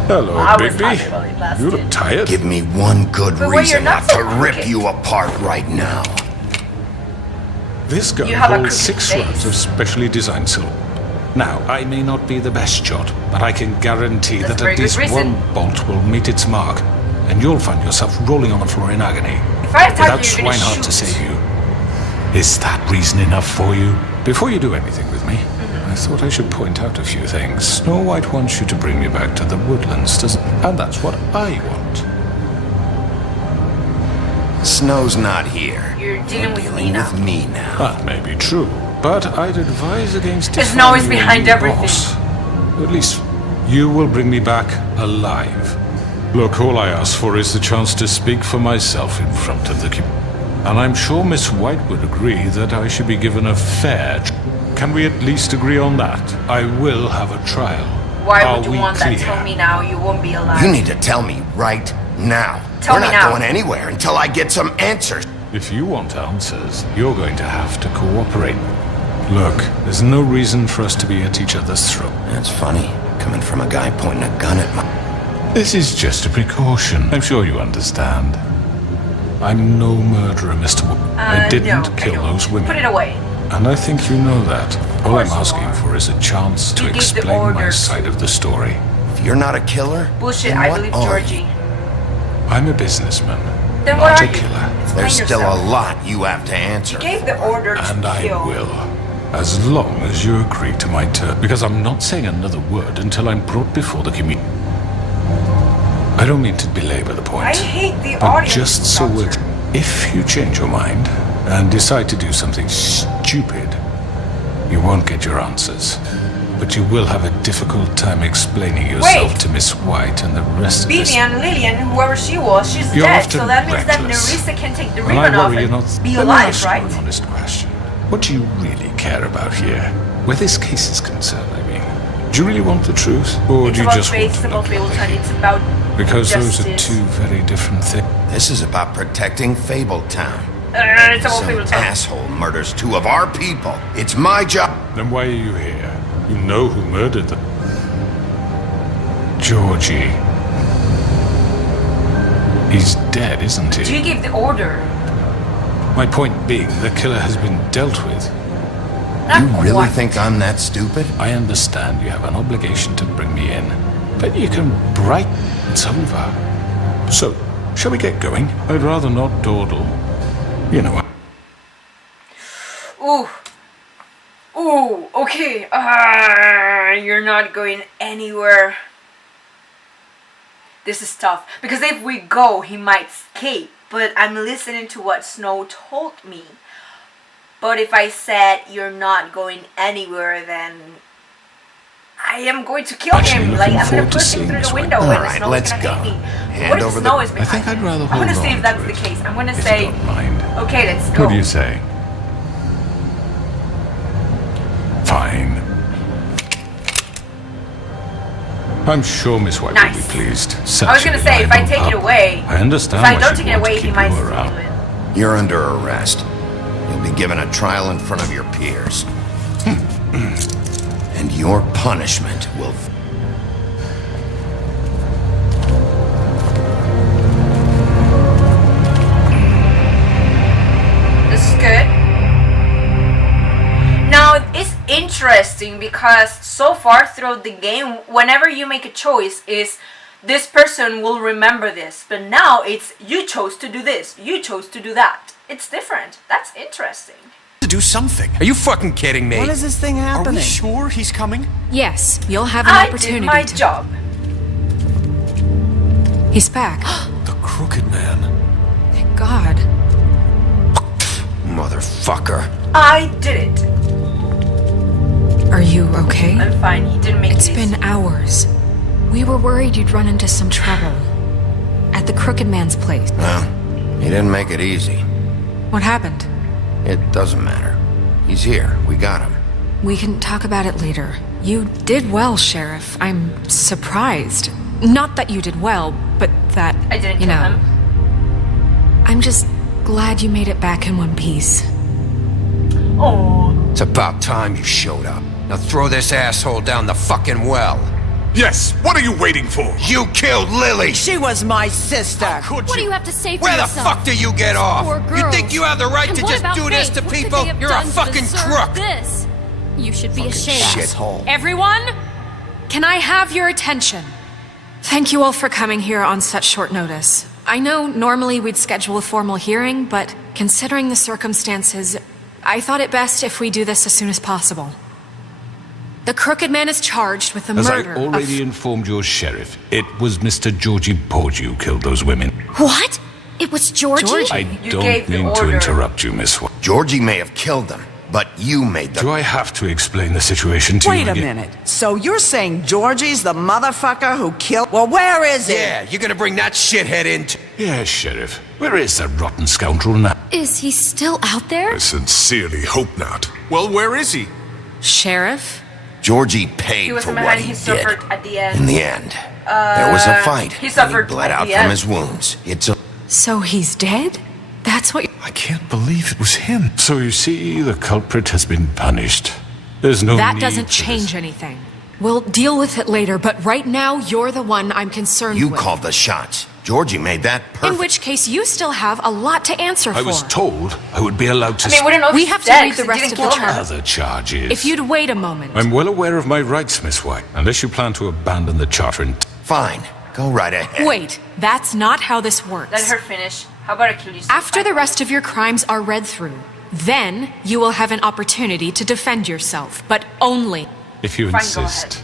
Hello, I was baby. happy while it lasted. You look tired. Give me one good But wait, reason you're not not to so rip crooked. you apart right now. This gun You have a holds crooked 6 face. rounds of specially designed silver. Now, I may not be the best shot, but I can guarantee That's a that very at good least reason. one bolt will meet its mark, and you'll find yourself rolling on the floor in agony. If I attack without you, you're gonna Swinehart to shoot. save you. Is that reason enough for you? Before you do anything with me, I thought I should point out a few things. Snow White wants you to bring me back to the woodlands, and that's what I want. Snow's not here. You're dealing with me Dealing now. with me now. That may be true, but I'd advise against The snow is defining your behind new everything. boss. At least, you will bring me back alive. Look, all I ask for is the chance to speak for myself in front of the community. And I'm sure Miss White would agree that I should be given a fair Can we at least agree on that? I will have a trial. Why Are would you we want that? clear? Tell me now. You won't be alive. You need to tell me right now. Tell We're me not now. going anywhere until I get some answers. If you want answers, you're going to have to cooperate. Look, there's no reason for us to be at each other's throat. That's funny, coming from a guy pointing a gun at my... This is just a precaution. I'm sure you understand. I'm no murderer, Mr. I didn't no, kill those women. Put it away. And I think you know that. All I'm course you asking are. for is a chance to You gave the explain my order. side of the story. If you're not a killer, Bullshit. then I what believe are Georgie. you? I'm a businessman, Then what not are a you? killer. Explain There's still yourself. a lot you have to answer. You gave the order to And I kill. will. As long as you agree to my term. Because I'm not saying another word until I'm brought before the community. I don't mean to belabor the point. I hate the but audience. just so we're... Doctor. If you change your mind and decide to do something stupid, you won't get your answers. But you will have a difficult time explaining yourself Wait. to Miss White and the rest of this. Vivian, Lillian, whoever she was, she's You're dead. often So that means that reckless. Nerissa can take the And ribbon I off worry you're and not... be Let me alive, ask right? you an honest question. What do you really care about here? Where this case is concerned, I mean. Do you really want the truth? Or It's do you about just faith, want it's to about look Fable like and it? it's about Because justice. those are two very different things. This is about protecting Fabletown. It's about Some Fable. asshole murders two of our people. It's my job. Then why are you here? You know who murdered them. Georgie. He's dead, isn't he? You gave the order. My point being, the killer has been dealt with. You really What? think I'm that stupid? I understand you have an obligation to bring me in, but you can brighten it's over. So, shall we get going? I'd rather not dawdle. You know. Ooh. Ooh, okay. You're not going anywhere. This is tough. Because if we go, he might escape. But I'm listening to what Snow told me. But if I said you're not going anywhere, then I am going to kill him. Like, I'm going to push him through the window. All and right, Snow let's is go. gonna hate me. Hand What if over Snow the... is behind? I think I'd rather I'm hold going to see on if that's to the it, case. I'm going to if say, you don't mind. okay, let's go. What do you say? Fine. I'm sure Miss White will be pleased. I was going to say, if I take it away, I understand if I why don't she'd take it want to away, he keep might you see around. it. You're under arrest. You'll be given a trial in front of your peers. And your punishment will... This is good. Now, it's interesting because so far throughout the game, whenever you make a choice, is this person will remember this. But now it's you chose to do this, you chose to do that. It's different. That's interesting. To do something. Are you fucking kidding me? When is this thing happening? Are we sure he's coming? Yes, you'll have an I opportunity did my to... job. He's back. The Crooked Man. Thank God. Motherfucker. I did it. Are you okay? I'm fine. He didn't make it. It's been hours. We were worried you'd run into some trouble. At the Crooked Man's place. Well, he didn't make it easy. What happened? It doesn't matter. He's here. We got him. We can talk about it later. You did well, Sheriff. I'm surprised. Not that you did well, but that, I didn't you kill know. him. I'm just glad you made it back in one piece. Oh. It's about time you showed up. Now throw this asshole down the fucking well. Yes, what are you waiting for? You killed Lily! She was my sister. Could What do you? you have to say for Where the yourself? fuck do you get off? Poor You girls. think you have the right And to what just about do this Faith? to What could people? they have You're a done to fucking deserve crook! This? You should be Fucking ashamed. shithole. Everyone, can I have your attention? Thank you all for coming here on such short notice. I know normally we'd schedule a formal hearing, but considering the circumstances, I thought it best if we do this as soon as possible. The Crooked Man is charged with the As murder I already of... informed your sheriff, it was Mr. Georgie Porgy who killed those women. What? It was Georgie? I You don't gave the mean to order. interrupt you, Miss White. Georgie may have killed them, but you made them. Do I have to explain the situation to you Wait a again? minute. So you're saying Georgie's the motherfucker who killed... Well, where is he? Yeah, you're gonna bring that shithead in Yes, Sheriff. Where is that rotten scoundrel now? Is he still out there? I sincerely hope not. Well, where is he? Sheriff? Georgie paid He was for the what man he he did. suffered at the end. In the end, there was a fight. he and suffered he bled at out the from end. his wounds. It's a... So he's dead? That's what... I can't believe it was him. So you see, the culprit has been punished. There's no That need doesn't for change this. anything. We'll deal with it later, but right now, you're the one I'm concerned You with. called the shots. Georgie made that perfect. In which case, you still have a lot to answer I for. was told I would be allowed to... I mean, we don't know if We he's have to dead, read the 'cause rest he of didn't the kill him. charge. Other charges. If you'd wait a moment. I'm well aware of my rights, Miss White. Unless you plan to abandon the charter and... Fine. Go right ahead. Wait, that's not how this works. Let her finish. How about I kill you? After the rest of your crimes are read through, then you will have an opportunity to defend yourself, but only. If you Fine, go insist.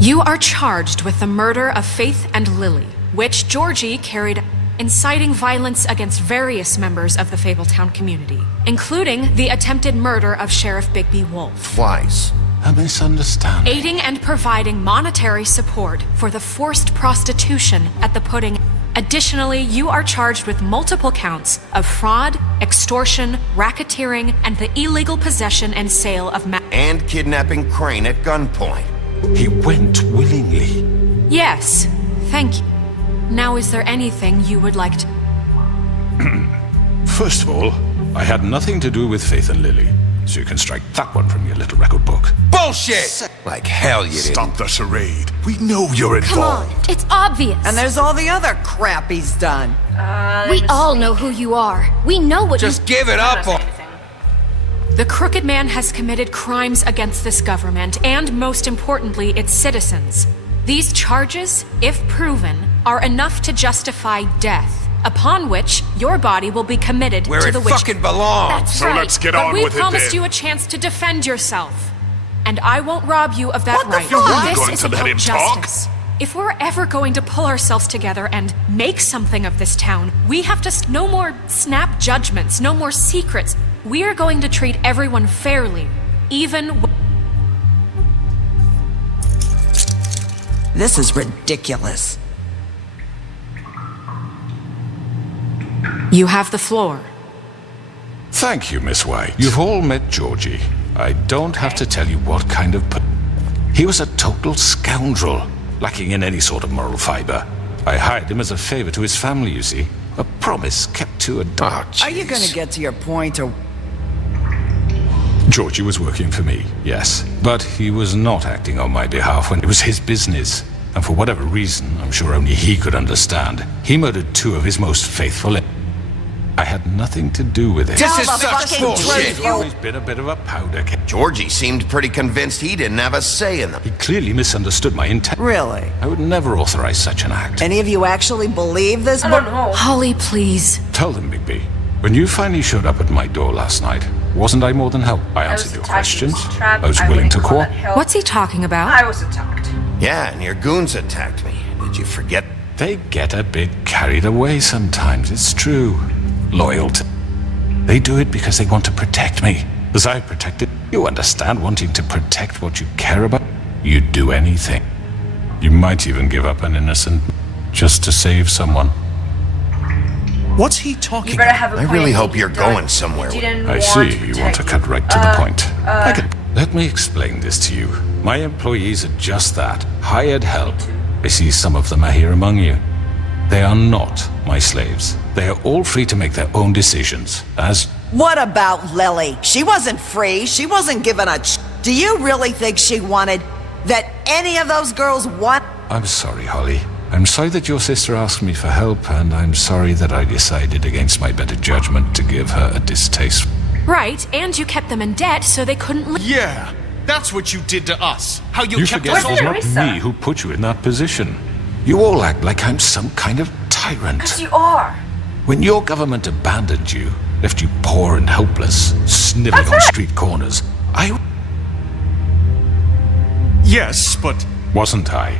You are charged with the murder of Faith and Lily, which Georgie carried, inciting violence against various members of the Fabletown community, including the attempted murder of Sheriff Bigby Wolf. Twice. A misunderstanding. Aiding and providing monetary support for the forced prostitution at the pudding. Additionally, you are charged with multiple counts of fraud, extortion, racketeering, and the illegal possession and sale of And kidnapping Crane at gunpoint. He went willingly. Yes, thank you. Now, is there anything you would like to... First of all, I had nothing to do with Faith and Lily, so you can strike that one from your little record book. Bullshit! Like hell you didn't. Stop the charade. We know you're Come on, involved. it's obvious. And there's all the other crap he's done. We all know who you are. We know what Just give it up or... The Crooked Man has committed crimes against this government and, most importantly, its citizens. These charges, if proven, are enough to justify death, upon which your body will be committed Where to it the witch. fucking belongs. So let's get But on we with it promised then. you a chance to defend yourself, and I won't rob you of that What the right. fuck? You weren't This going is to let about him talk? justice. If we're ever going to pull ourselves together and make something of this town, we have to no more snap judgments, no more secrets. We are going to treat everyone fairly, even This is ridiculous. You have the floor. Thank you, Miss White. You've all met Georgie. I don't have to tell you what kind of... He was a total scoundrel, lacking in any sort of moral fiber. I hired him as a favor to his family, you see. A promise kept to a... Are you gonna get to your point, or... Georgie was working for me, yes. But he was not acting on my behalf when it was his business. And for whatever reason, I'm sure only he could understand, he murdered 2 of his most faithful... I had nothing to do with it. This is such bullshit. He's always been a bit of a powder keg. Georgie seemed pretty convinced he didn't have a say in them. He clearly misunderstood my intent. Really? I would never authorize such an act. Any of you actually believe this? I don't know. Holly, please. Tell them, Bigby. When you finally showed up at my door last night, wasn't I more than help? I answered your questions. I was willing to cooperate. What's he talking about? I was attacked. Yeah, and your goons attacked me. Did you forget? They get a bit carried away sometimes, it's true. Loyalty. They do it because they want to protect me. As I protected, you understand, wanting to protect what you care about. You'd do anything. You might even give up an innocent just to save someone. What's he talking about? I really hope you're going somewhere. I see. You want to cut right to the point. Let me explain this to you. My employees are just that. Hired help. I see some of them are here among you. They are not my slaves. They are all free to make their own decisions, as... What about Lily? She wasn't free. She wasn't given a... Do you really think she wanted... that any of those girls want... I'm sorry, Holly. I'm sorry that your sister asked me for help, and I'm sorry that I decided against my better judgment to give her a distaste. Right, and you kept them in debt so they couldn't... Yeah, that's what you did to us. How you kept forget us... it was not me who put you in that position. You all act like I'm some kind of tyrant. Because you are. When your government abandoned you, left you poor and helpless, sniveling on street corners, I... Yes, but... Wasn't I?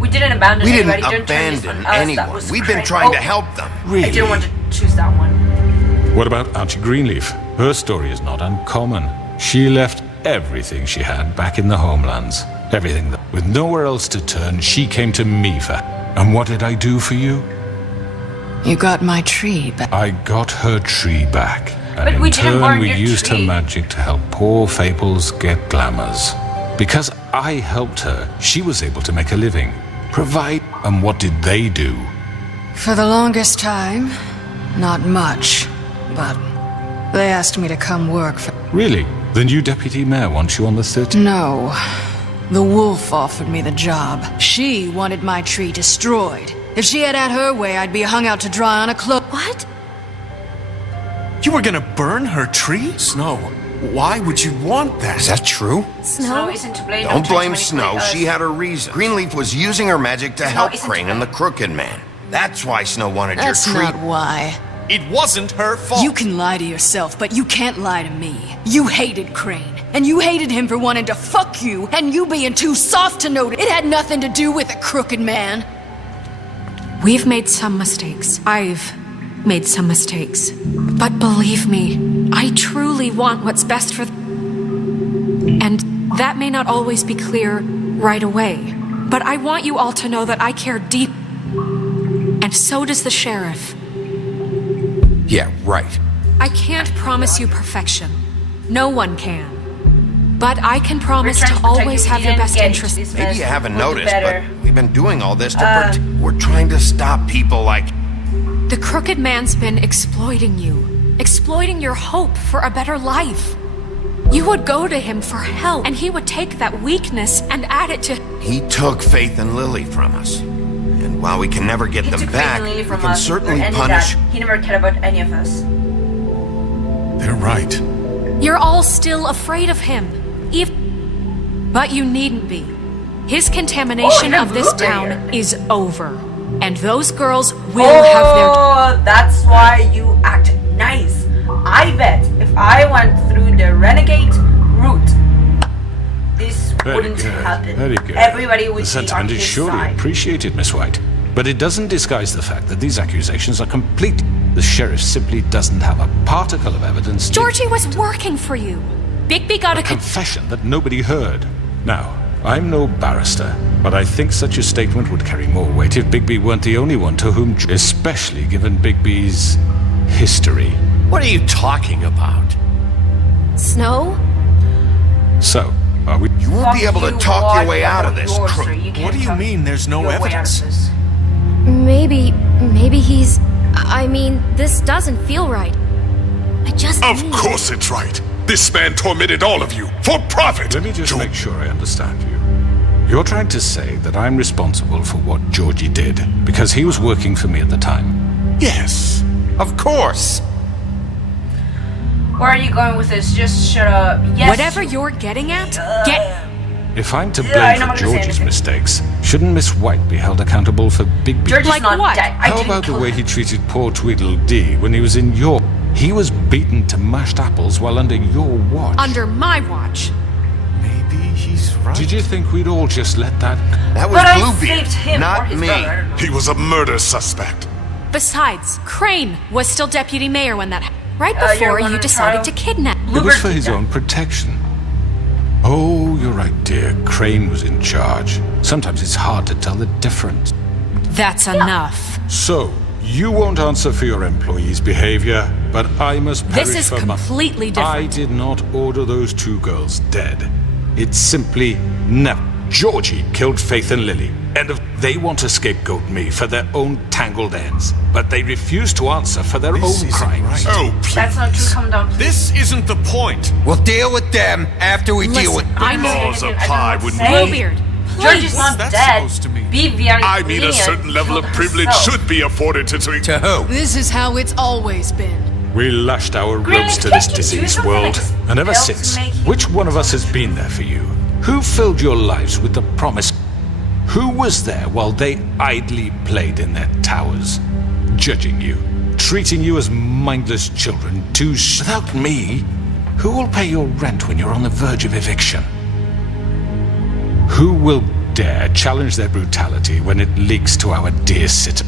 We didn't abandon We anybody. didn't abandon anyone. We've been trying to help them. Really? I didn't want to choose that one. What about Auntie Greenleaf? Her story is not uncommon. She left everything she had back in the homelands. Everything. With nowhere else to turn, she came to me for... And what did I do for you? You got my tree back. I got her tree back. But And we in didn't turn, burn we your used her tree. magic to help poor Fables get glamours. Because I helped her, she was able to make a living. Provide. And what did they do? For the longest time, not much. But they asked me to come work for... Really? The new deputy mayor wants you on the 30th? No. The wolf offered me the job. She wanted my tree destroyed. If she had her way, I'd be hung out to dry on a cloak. What? You were gonna burn her tree? Snow, why would you want that? Is that true? Snow isn't to blame. Don't blame Snow. She had her reason. Greenleaf was using her magic to help isn't Crane and the Crooked Man. That's why Snow wanted That's your tree. not why. It wasn't her fault. You can lie to yourself, but you can't lie to me. You hated Crane, and you hated him for wanting to fuck you, and you being too soft to notice. It had nothing to do with the Crooked Man. We've made some mistakes. I've made some mistakes. But believe me, I truly want what's best for... And that may not always be clear right away. But I want you all to know that I care deep. And so does the sheriff. Yeah, right. I can't promise you perfection. No one can. But I can promise to always have your best interests. Maybe you haven't noticed, but we've been doing all this to we're trying to stop people like... The Crooked Man's been exploiting you. Exploiting your hope for a better life. You would go to him for help, and he would take that weakness and add it to... He took Faith and Lily from us. And while we can never get them back, we can certainly punish... He never cared about any of us. They're right. You're all still afraid of him. But you needn't be. His contamination of this town is over. And those girls will have their... Oh, that's why you act nice. I bet if I went through the renegade route, this wouldn't happen. Very good. Everybody would The be on sentiment is his surely side. appreciated, Miss White. But it doesn't disguise the fact that these accusations are complete. The sheriff simply doesn't have a particle of evidence. Georgie was working for you. Bigby got a confession that nobody heard. Now, I'm no barrister, but I think such a statement would carry more weight if Bigby weren't the only one to whom, especially given Bigby's history. What are you talking about? Snow? So, are we... You won't be able to talk your way out of this, crook. What do you mean there's no evidence? Maybe he's... I mean, this doesn't feel right. Of course it's right. This man tormented all of you, for profit! Let me just make sure I understand you. You're trying to say that I'm responsible for what Georgie did, because he was working for me at the time? Yes, of course. Where are you going with this? Just shut up. Yes. Whatever you're getting at, get... If I'm to blame for Georgie's mistakes, shouldn't Miss White be held accountable for Bigby? Georgie's like not what? dead. How about the way he treated poor Tweedledee when he was in your... He was beaten to mashed apples while under your watch. Under my watch. Maybe he's right. Did you think we'd all just let that... That was But Bluebeard, I saved him not or his me. brother. He was a murder suspect. Besides, Crane was still deputy mayor when that happened. Right You're before going you to decided trial? to kidnap. It was for his own protection. Oh, you're right, dear. Crane was in charge. Sometimes it's hard to tell the difference. That's enough. So, you won't answer for your employees' behavior, but I must perish This is for completely different. I did not order those two girls dead. It's simply never. Georgie killed Faith and Lily, and they want to scapegoat me for their own tangled ends, but they refuse to answer for their own crimes. Oh, please. That's not true. Calm down. This isn't the point. We'll deal with them after we deal with... I know. Laws apply when Bluebeard, George is not What's that dead. supposed to mean? Be very I mean, a lenient. certain level of Kill privilege herself. should be afforded to... To who? This is how it's always been. We lashed our Granny, ropes to can't this you do diseased something world, like and ever else to since, make you- which one of us has been there for you? Who filled your lives with the promise? Who was there while they idly played in their towers, judging you, treating you as mindless children, without me? Who will pay your rent when you're on the verge of eviction? Who will dare challenge their brutality when it leaks to our dear city?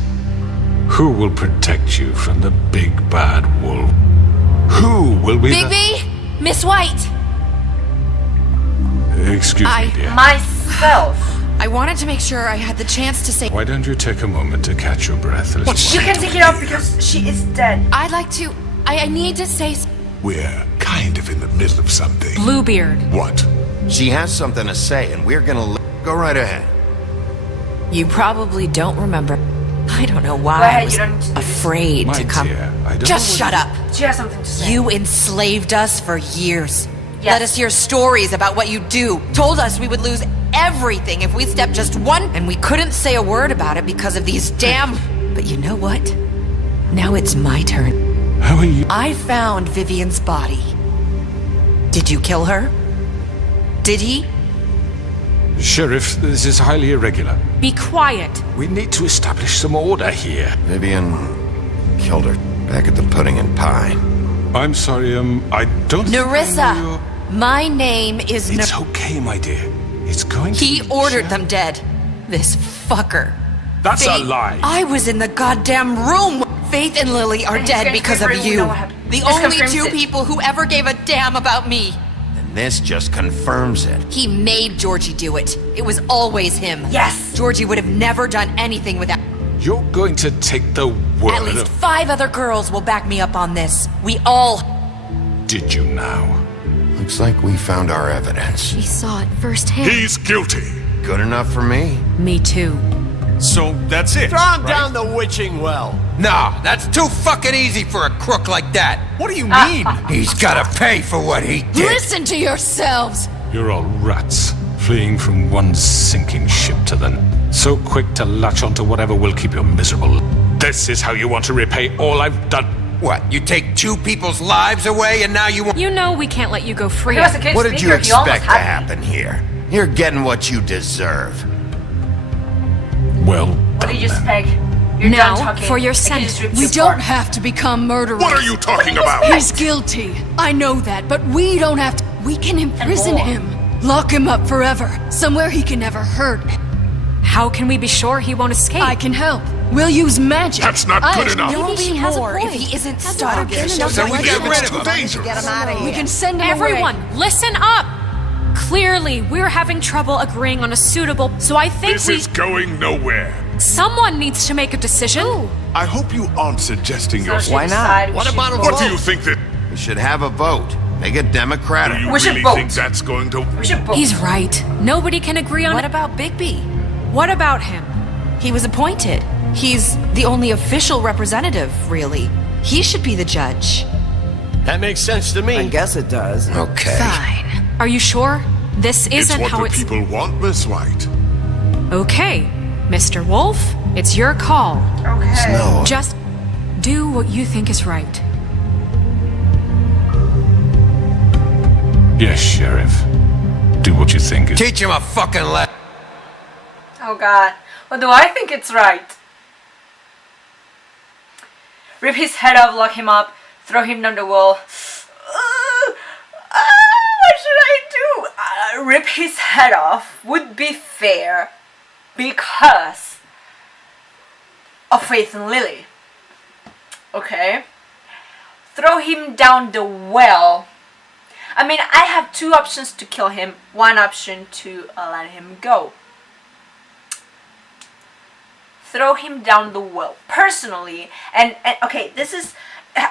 Who will protect you from the big bad wolf? Who will be Bigby! Miss White! Excuse me, dear. Myself. I wanted to make sure I had the chance to say... Why don't you take a moment to catch your breath a little You can take it off because she is dead. I'd like to... I need to say... We're kind of in the middle of something. Bluebeard. What? She has something to say, and we're gonna go right ahead. You probably don't remember. I don't know why Go ahead, I was you don't need to do this. afraid My to come. dear, I don't Just know shut up. She has something to say. You enslaved us for years. Yes. Let us hear stories about what you do. Told us we would lose everything if we stepped just one, and we couldn't say a word about it because of these damn... But you know what? Now it's my turn. How are you? I found Vivian's body. Did you kill her? Did he? Sheriff, this is highly irregular. Be quiet. We need to establish some order here. Vivian killed her back at the Pudding and Pie. I'm sorry, I don't think I know Nerissa. My name is It's okay, my dear. It's going to He be ordered them dead. This fucker. That's a lie. I was in the goddamn room. Faith and Lily are And he's dead gonna because confirm of we you. know what happened. The This only confirms two it. people who ever gave a damn about me. And this just confirms it. He made Georgie do it. It was always him. Yes. Georgie would have never done anything without. You're going to take the word At least of... 5 other girls will back me up on this. We all. Did you now? Looks like we found our evidence. We saw it firsthand. He's guilty. Good enough for me. Me too. So that's it. Throw him down the witching well. Nah, that's too fucking easy for a crook like that. What do you mean? He's gotta pay for what he did. Listen to yourselves! You're all rats, fleeing from one sinking ship to the next. So quick to latch onto whatever will keep you miserable. This is how you want to repay all I've done. What, you take 2 people's lives away and now you want... You know we can't let you go free. He was a good What did you speaker, he almost expect to had me. happen here? You're getting what you deserve. Well What done, did you then. expect? You're Now, done talking. for your I can just sentence. rip We you don't apart. have to become murderers. What are you talking about? He's guilty. I know that, but we don't have to. We can imprison more. him. Lock him up forever. Somewhere he can never hurt. How can we be sure he won't escape? I can help. We'll use magic. That's not good enough. There'll Maybe she be has a more if point. he isn't Hasn't starved. there been enough So we evidence? get rid of him. Dangerous. Get him out of here. We can send him Everyone, away. listen up! Clearly, we're having trouble agreeing on a suitable, so I think This is going nowhere. Someone needs to make a decision. I hope you aren't suggesting So yourself. she decided we What should about a vote. What do you think that... We should have a vote. Make it democratic. Do you We should really vote. think that's going to... We should vote. He's right. Nobody can agree on What it. about Bigby? What about him? He was appointed. He's the only official representative, really. He should be the judge. That makes sense to me. I guess it does. Okay. Fine. Are you sure? This It's isn't what how the it's... people want, Miss White. Okay, Mr. Wolf, it's your call. Okay. Snow. Just do what you think is right. Yes, Sheriff. Do what you think is... Teach him a fucking lesson. Oh god. What do I think it's right? Rip his head off, lock him up, throw him down the wall. What should I do? Rip his head off would be fair because of Faith and Lily. Okay. Throw him down the well. I mean, I have two options to kill him. One option to let him go. Throw him down the well. What? And okay, this is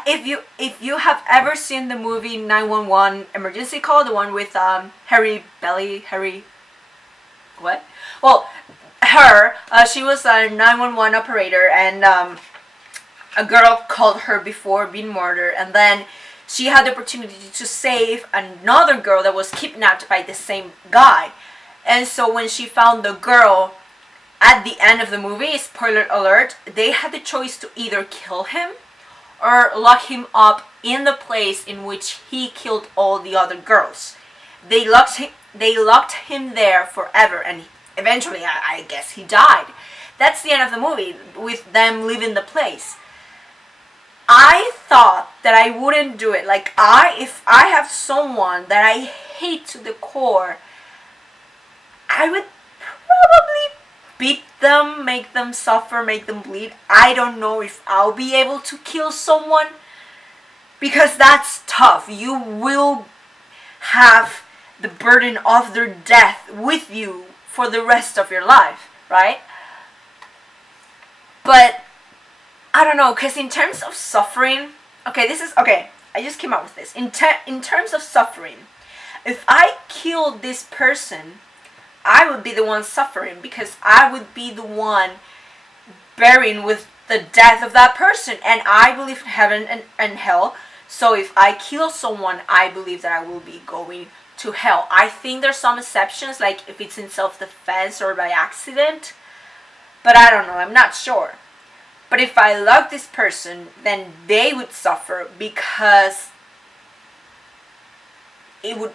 if you have ever seen the movie 911 Emergency Call, the one with Harry. What? Well, her. She was a 911 operator, and a girl called her before being murdered, and then she had the opportunity to save another girl that was kidnapped by the same guy. And so when she found the girl at the end of the movie, spoiler alert, they had the choice to either kill him or lock him up in the place in which he killed all the other girls. They locked him there forever, and eventually I guess he died. That's the end of the movie, with them leaving the place. I thought that I wouldn't do it. Like, if I have someone that I hate to the core, I would probably beat them, make them suffer, make them bleed. I don't know if I'll be able to kill someone, because that's tough. You will have the burden of their death with you for the rest of your life, right? But I don't know, because in terms of suffering, I just came up with this. In terms of suffering, if I killed this person, I would be the one suffering, because I would be the one bearing with the death of that person. And I believe in heaven and hell. So if I kill someone, I believe that I will be going to hell. I think there's some exceptions, like if it's in self-defense or by accident. But I don't know, I'm not sure. But if I love this person, then they would suffer, because it would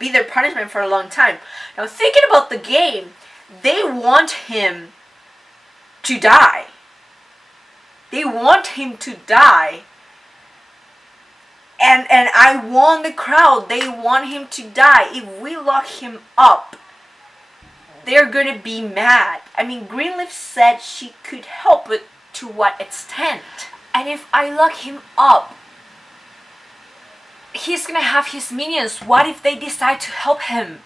be their punishment for a long time. Now, thinking about the game, they want him to die. They want him to die. And I want the crowd. They want him to die. If we lock him up, they're gonna be mad. I mean, Greenleaf said she could help, but to what extent? And if I lock him up, he's gonna have his minions. What if they decide to help him?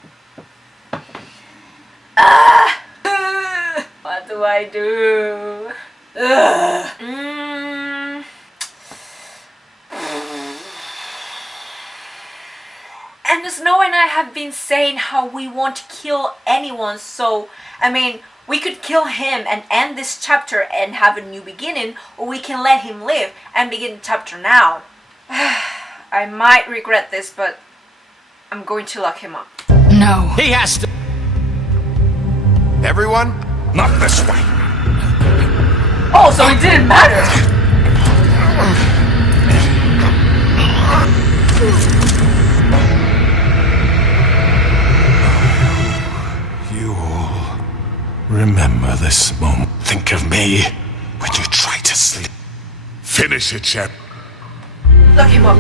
What do I do? And Snow and I have been saying how we won't kill anyone, so I mean, we could kill him and end this chapter and have a new beginning, or we can let him live and begin the chapter now. I might regret this, but I'm going to lock him up. No. He has to. Everyone? Not this way. Oh, so it didn't matter. You all remember this moment. Think of me when you try to sleep. Finish it, Shep. Lock him up.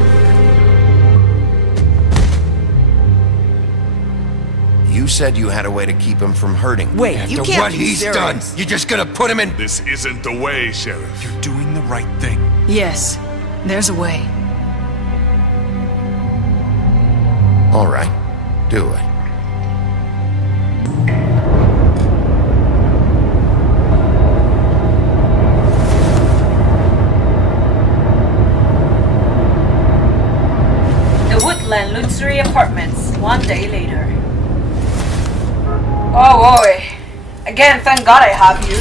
You said you had a way to keep him from hurting. Wait, After you can't what be he's serious. done, you're just gonna put him in. This isn't the way, Sheriff. You're doing the right thing. Yes, there's a way. All right, do it. Portland luxury apartments. One day later. Oh boy. Again, thank God I have you.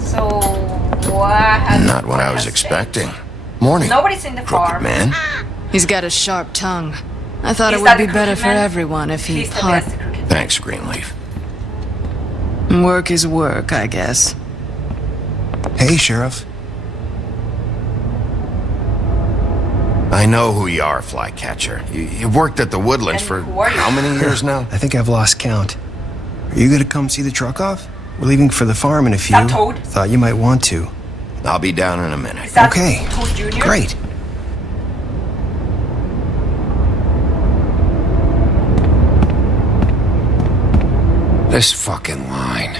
So, what? Not what I was expecting. Morning. Nobody's in the farm. Man. He's got a sharp tongue. I thought Is it that would be the better crooked for man? everyone if he Please tell me that's the crooked. Thanks, Greenleaf. Work is work, I guess. Hey, Sheriff. I know who you are, Flycatcher. You've worked at the Woodlands for how many years now? I think I've lost count. Are you gonna come see the truck off? We're leaving for the farm in a few. that Toad? Thought you might want to. I'll be down in a minute. Is that Okay. Toad Jr.? Great. This fucking line.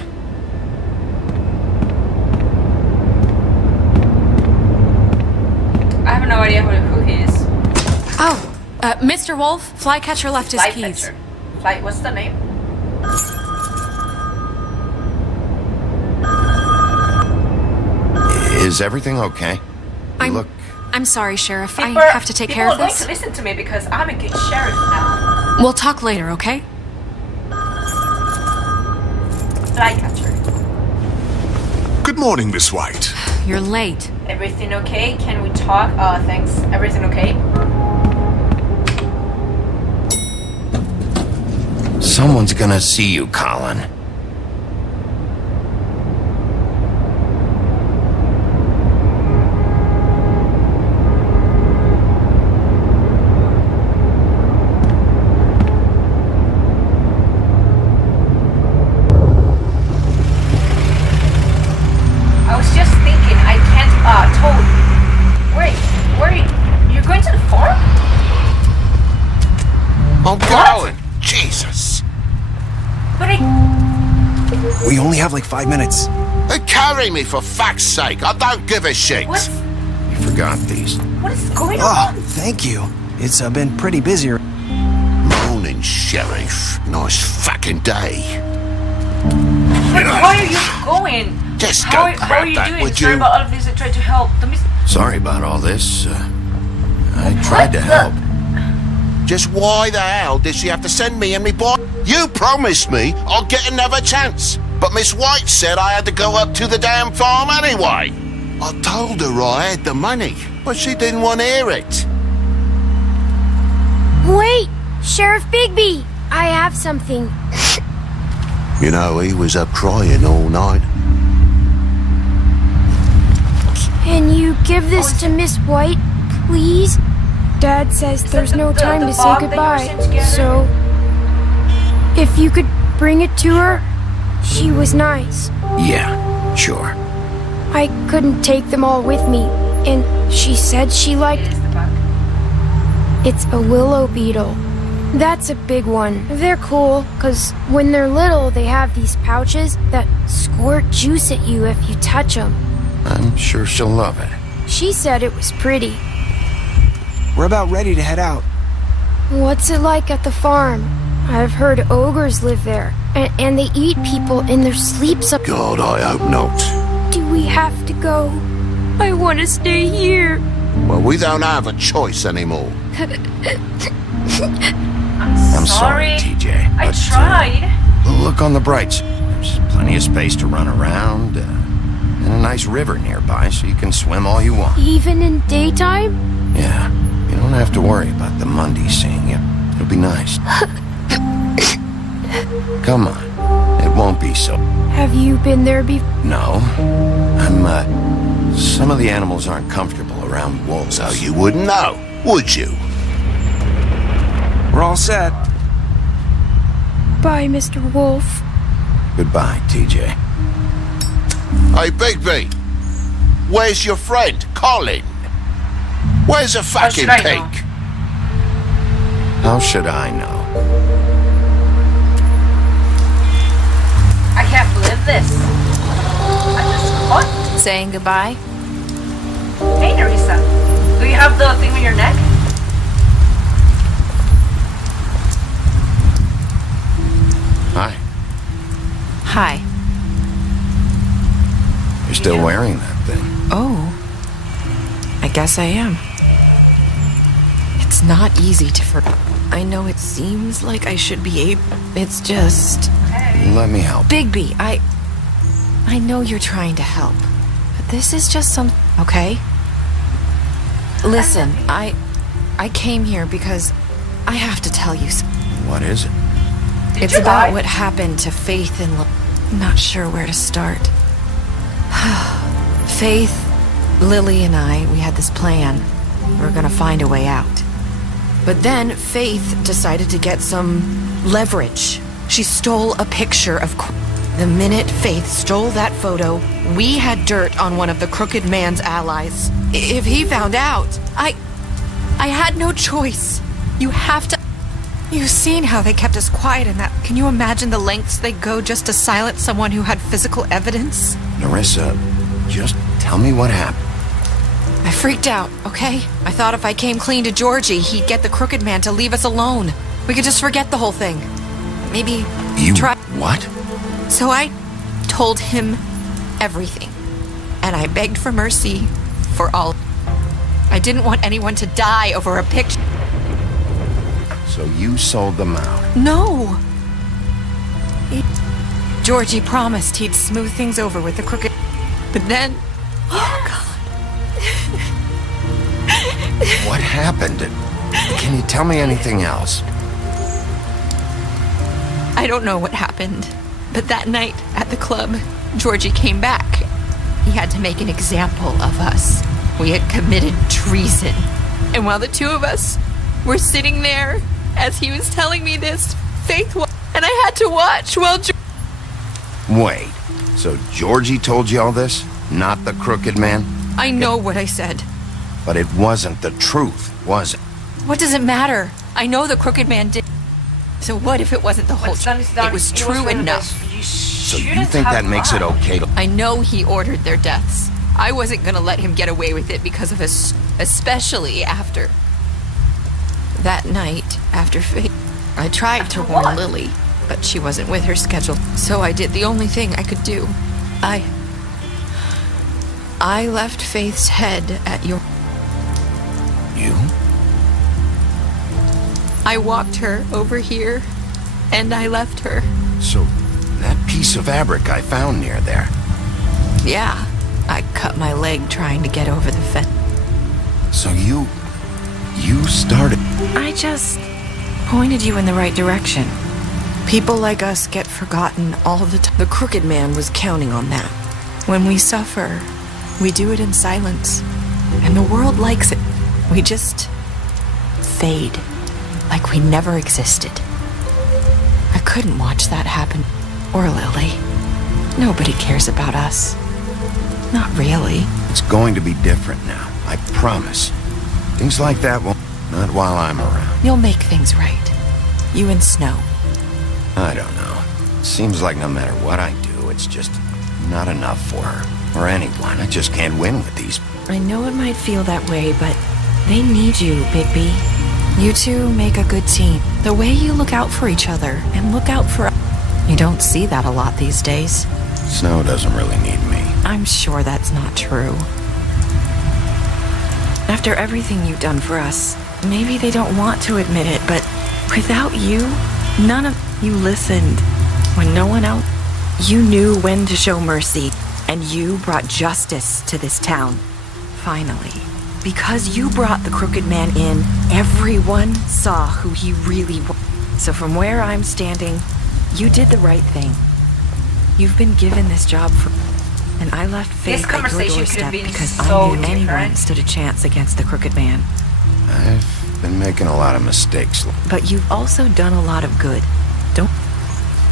I have no idea who he is. Oh, Mr. Wolf, Flycatcher left his keys. Flycatcher. What's the name? Is everything okay? I'm sorry, Sheriff. I People- have to take care of People are this. going to listen to me because I'm a good sheriff now. We'll talk later, okay? Flycatcher. Good morning, Miss White. You're late. Everything okay? Can we talk? Thanks. Everything okay? Someone's gonna see you, Colin. I was just thinking, I can't, Toad. Wait, where are you? You're going to the farm? Oh, Colin! Jesus! But I... We only have like 5 minutes. Carry me, for fuck's sake! I don't give a shit! What? You forgot these. What is going Oh, on? thank you. It's been pretty busy. Morning, Sheriff. Nice fucking day. But where are you going? Just how go are grab you that, doing? would Sorry you? about all of this. I tried to help. Don't be... Sorry about all this. I tried to help. Just why the hell did she have to send me and me boy? You promised me I'll get another chance. But Miss White said I had to go up to the damn farm anyway. I told her I had the money, but she didn't want to hear it. Wait! Sheriff Bigby! I have something. You know, he was up crying all night. Can you give this to Miss White, please? Dad says there's no time to say goodbye, so... If you could bring it to her, she was nice. Yeah, sure. I couldn't take them all with me, and she said she liked... It's a willow beetle. That's a big one. They're cool, because when they're little, they have these pouches that squirt juice at you if you touch them. I'm sure she'll love it. She said it was pretty. We're about ready to head out. What's it like at the farm? I've heard ogres live there, and they eat people in their sleep. God, I hope not. Do we have to go? I want to stay here. Well, we don't have a choice anymore. I'm sorry, TJ. I but, tried. Look on the bright side. There's plenty of space to run around, and a nice river nearby, so you can swim all you want. Even in daytime? Yeah, you don't have to worry about the Mundy seeing you. It'll be nice. Come on, it won't be so. Have you been there before? No, some of the animals aren't comfortable around wolves. So you wouldn't know, would you? We're all set. Bye, Mr. Wolf. Goodbye, TJ. Hey, Bigby, where's your friend, Colin? Where's the fucking pig? How should I know? I can't believe this. I just caught. Saying goodbye? Hey, Nerissa. Do you have the thing on your neck? Hi. Hi. You're still wearing that thing. Oh. I guess I am. It's not easy to forget. I know it seems like I should be able. It's just... Let me help. Bigby, I know you're trying to help, but this is just some... Okay? Listen, I came here because I have to tell you something. What is it? It's about what happened to Faith and... I'm not sure where to start. Faith, Lily, and we had this plan. We were gonna find a way out. But then Faith decided to get some leverage. She stole a picture of... The minute Faith stole that photo, we had dirt on one of the Crooked Man's allies. If he found out, I had no choice. You have to... You've seen how they kept us quiet in that. Can you imagine the lengths they go just to silence someone who had physical evidence? Narissa, just tell me what happened. I freaked out, okay? I thought if I came clean to Georgie, he'd get the Crooked Man to leave us alone. We could just forget the whole thing. Maybe try... What? So I told him everything. And I begged for mercy for all. I didn't want anyone to die over a picture. So you sold them out? No! Georgie promised he'd smooth things over with the Crooked... But then... Oh, God. What happened? Can you tell me anything else? I don't know what happened, but that night at the club, Georgie came back. He had to make an example of us. We had committed treason. And while the two of us were sitting there, as he was telling me this, Faith and I had to watch while Wait, so Georgie told you all this? Not the Crooked Man? I know what I said. But it wasn't the truth, was it? What does it matter? I know the Crooked Man did. So what if it wasn't the whole truth? It was true enough. So you think that makes it okay to... I know he ordered their deaths. I wasn't gonna let him get away with it because of us, especially after... That night, after Faith, I tried to warn Lily, but she wasn't with her schedule. So I did the only thing I could do. I left Faith's head at your... You? I walked her over here, and I left her. So, that piece of fabric I found near there... Yeah, I cut my leg trying to get over the fence. So you started... I just pointed you in the right direction. People like us get forgotten all the time. The Crooked Man was counting on that. When we suffer, we do it in silence. And the world likes it. We just fade. Like we never existed. I couldn't watch that happen. Or Lily. Nobody cares about us. Not really. It's going to be different now, I promise. Things like that won't... Not while I'm around. You'll make things right. You and Snow. I don't know. Seems like no matter what I do, it's just not enough for her. Or anyone. I just can't win with these. I know it might feel that way, but they need you, Bigby. You two make a good team. The way you look out for each other and look out for... You don't see that a lot these days. Snow doesn't really need me. I'm sure that's not true. After everything you've done for us, maybe they don't want to admit it, but without you, none of you listened. When no one else, you knew when to show mercy, and you brought justice to this town. Finally. Because you brought the Crooked Man in, everyone saw who he really was. So from where I'm standing, you did the right thing. You've been given this job for... And I left Faith at your doorstep because I knew anyone stood a chance against the Crooked Man. I've been making a lot of mistakes. But you've also done a lot of good.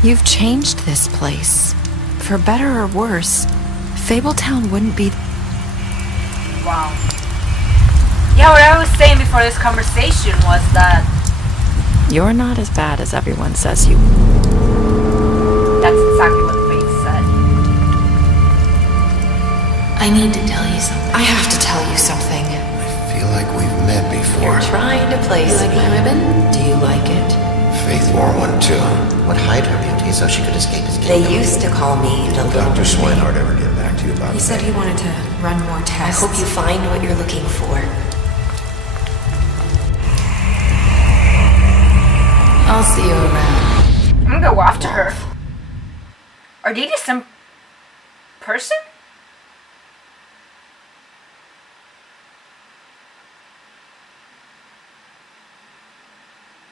You've changed this place. For better or worse, Fabletown wouldn't be... Wow. Yeah, what I was saying before this conversation was that... You're not as bad as everyone says you. That's exactly what Faith said. I need to tell you something. I have to tell you something. I feel like we've met before. You're trying to play like my ribbon? Do you like it? Faith wore one too. Would hide her beauty so she could escape his They kingdom. used to call me the little Dr. Swinehart ever get back to you about He said he wanted to run more tests. I hope you find what you're looking for.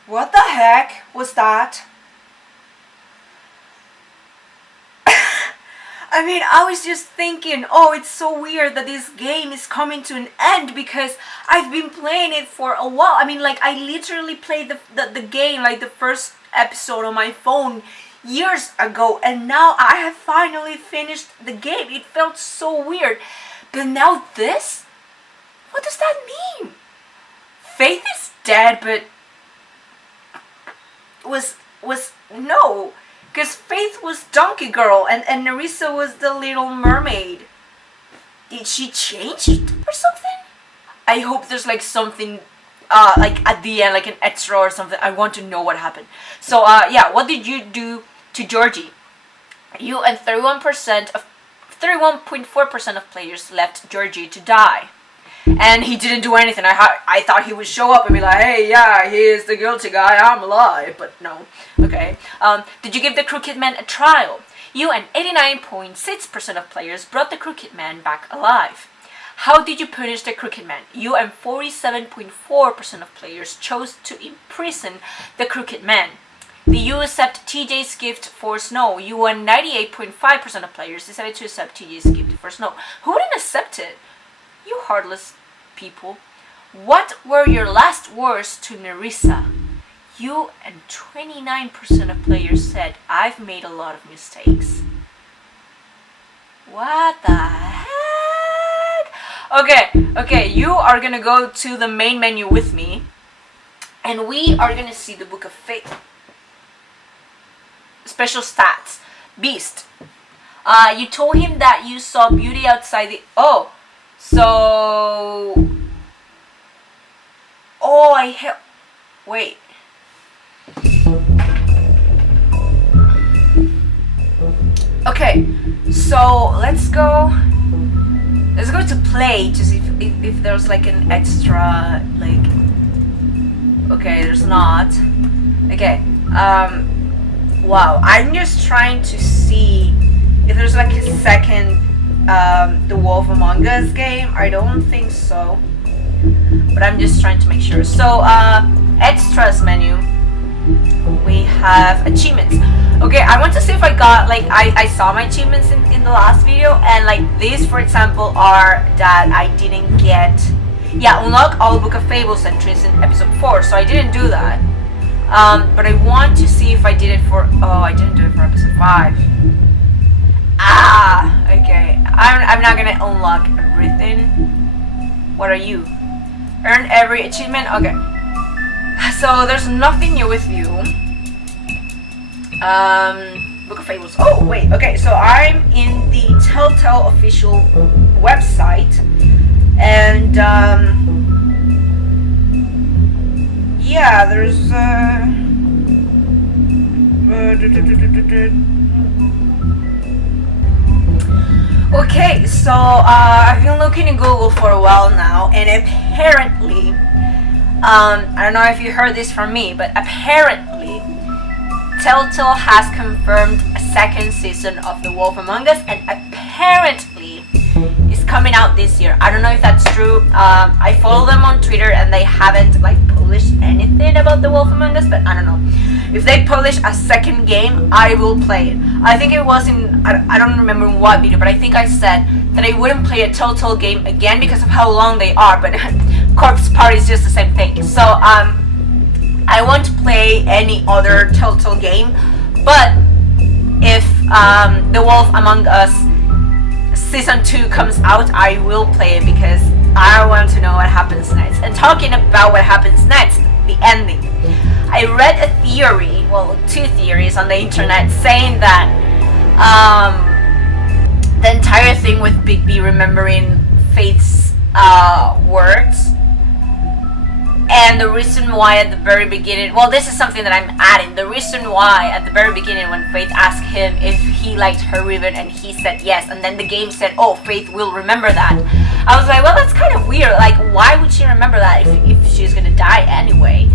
What the heck was that? I mean, I was just thinking, oh, it's so weird that this game is coming to an end because I've been playing it for a while. I mean, like, I literally played the game, like the first episode on my phone years ago, and now I have finally finished the game. It felt so weird. But now this? What does that mean? Faith is dead, but no. Because Faith was Donkey Girl and Nerissa was the Little Mermaid. Did she change it or something? I hope there's like something like at the end, like an extra or something. I want to know what happened. So yeah, what did you do to Georgie? You and 31.4% of players left Georgie to die. And he didn't do anything. I thought he would show up and be like, hey, yeah, he is the guilty guy, I'm alive. But no. Okay. Did you give the Crooked Man a trial? You and 89.6% of players brought the Crooked Man back alive. How did you punish the Crooked Man? You and 47.4% of players chose to imprison the Crooked Man. Did you accept TJ's gift for Snow? You and 98.5% of players decided to accept TJ's gift for Snow. Who wouldn't accept it? You heartless people. What were your last words to Nerissa? You and 29% of players said, I've made a lot of mistakes. What the heck? Okay, you are gonna go to the main menu with me, and we are gonna see the Book of Faith. Special stats. Beast. You told him that you saw beauty outside the... Oh, wait. Okay, so let's go to play to see if there's like an extra, like, okay, there's not. Okay, wow, I'm just trying to see if there's like a second The Wolf Among Us game. I don't think so, but I'm just trying to make sure. So extras menu, we have achievements. Okay, I want to see if I got, like, I saw my achievements in the last video, and like these, for example, are that I didn't get. Yeah, unlock all Book of Fables entries in episode 4, so I didn't do that. But I want to see if I did it for, I didn't do it for episode 5. Okay. I'm not gonna unlock everything. What are you? Earn every achievement? Okay. So there's nothing new with you. Book of Fables. Oh, wait. Okay, so I'm in the Telltale official website. And, yeah, there's, okay, so I've been looking in Google for a while now, and apparently, I don't know if you heard this from me, but apparently Telltale has confirmed a second season of The Wolf Among Us, and apparently it's coming out this year. I don't know if that's true. I follow them on Twitter, and they haven't like published anything about The Wolf Among Us, but I don't know. If they publish a second game, I will play it. I think it was in, I don't remember in what video, but I think I said that I wouldn't play a Telltale game again because of how long they are, but Corpse Party is just the same thing. So, I won't play any other Telltale game, but if The Wolf Among Us Season 2 comes out, I will play it because I want to know what happens next. And talking about what happens next, the ending. I read a theory, well, 2 theories on the internet saying that the entire thing with Big B remembering Faith's words, and the reason why at the very beginning, well, this is something that I'm adding, the reason why at the very beginning when Faith asked him if he liked her ribbon and he said yes, and then the game said, oh, Faith will remember that. I was like, well, that's kind of weird, like, why would she remember that if she's gonna die anyway?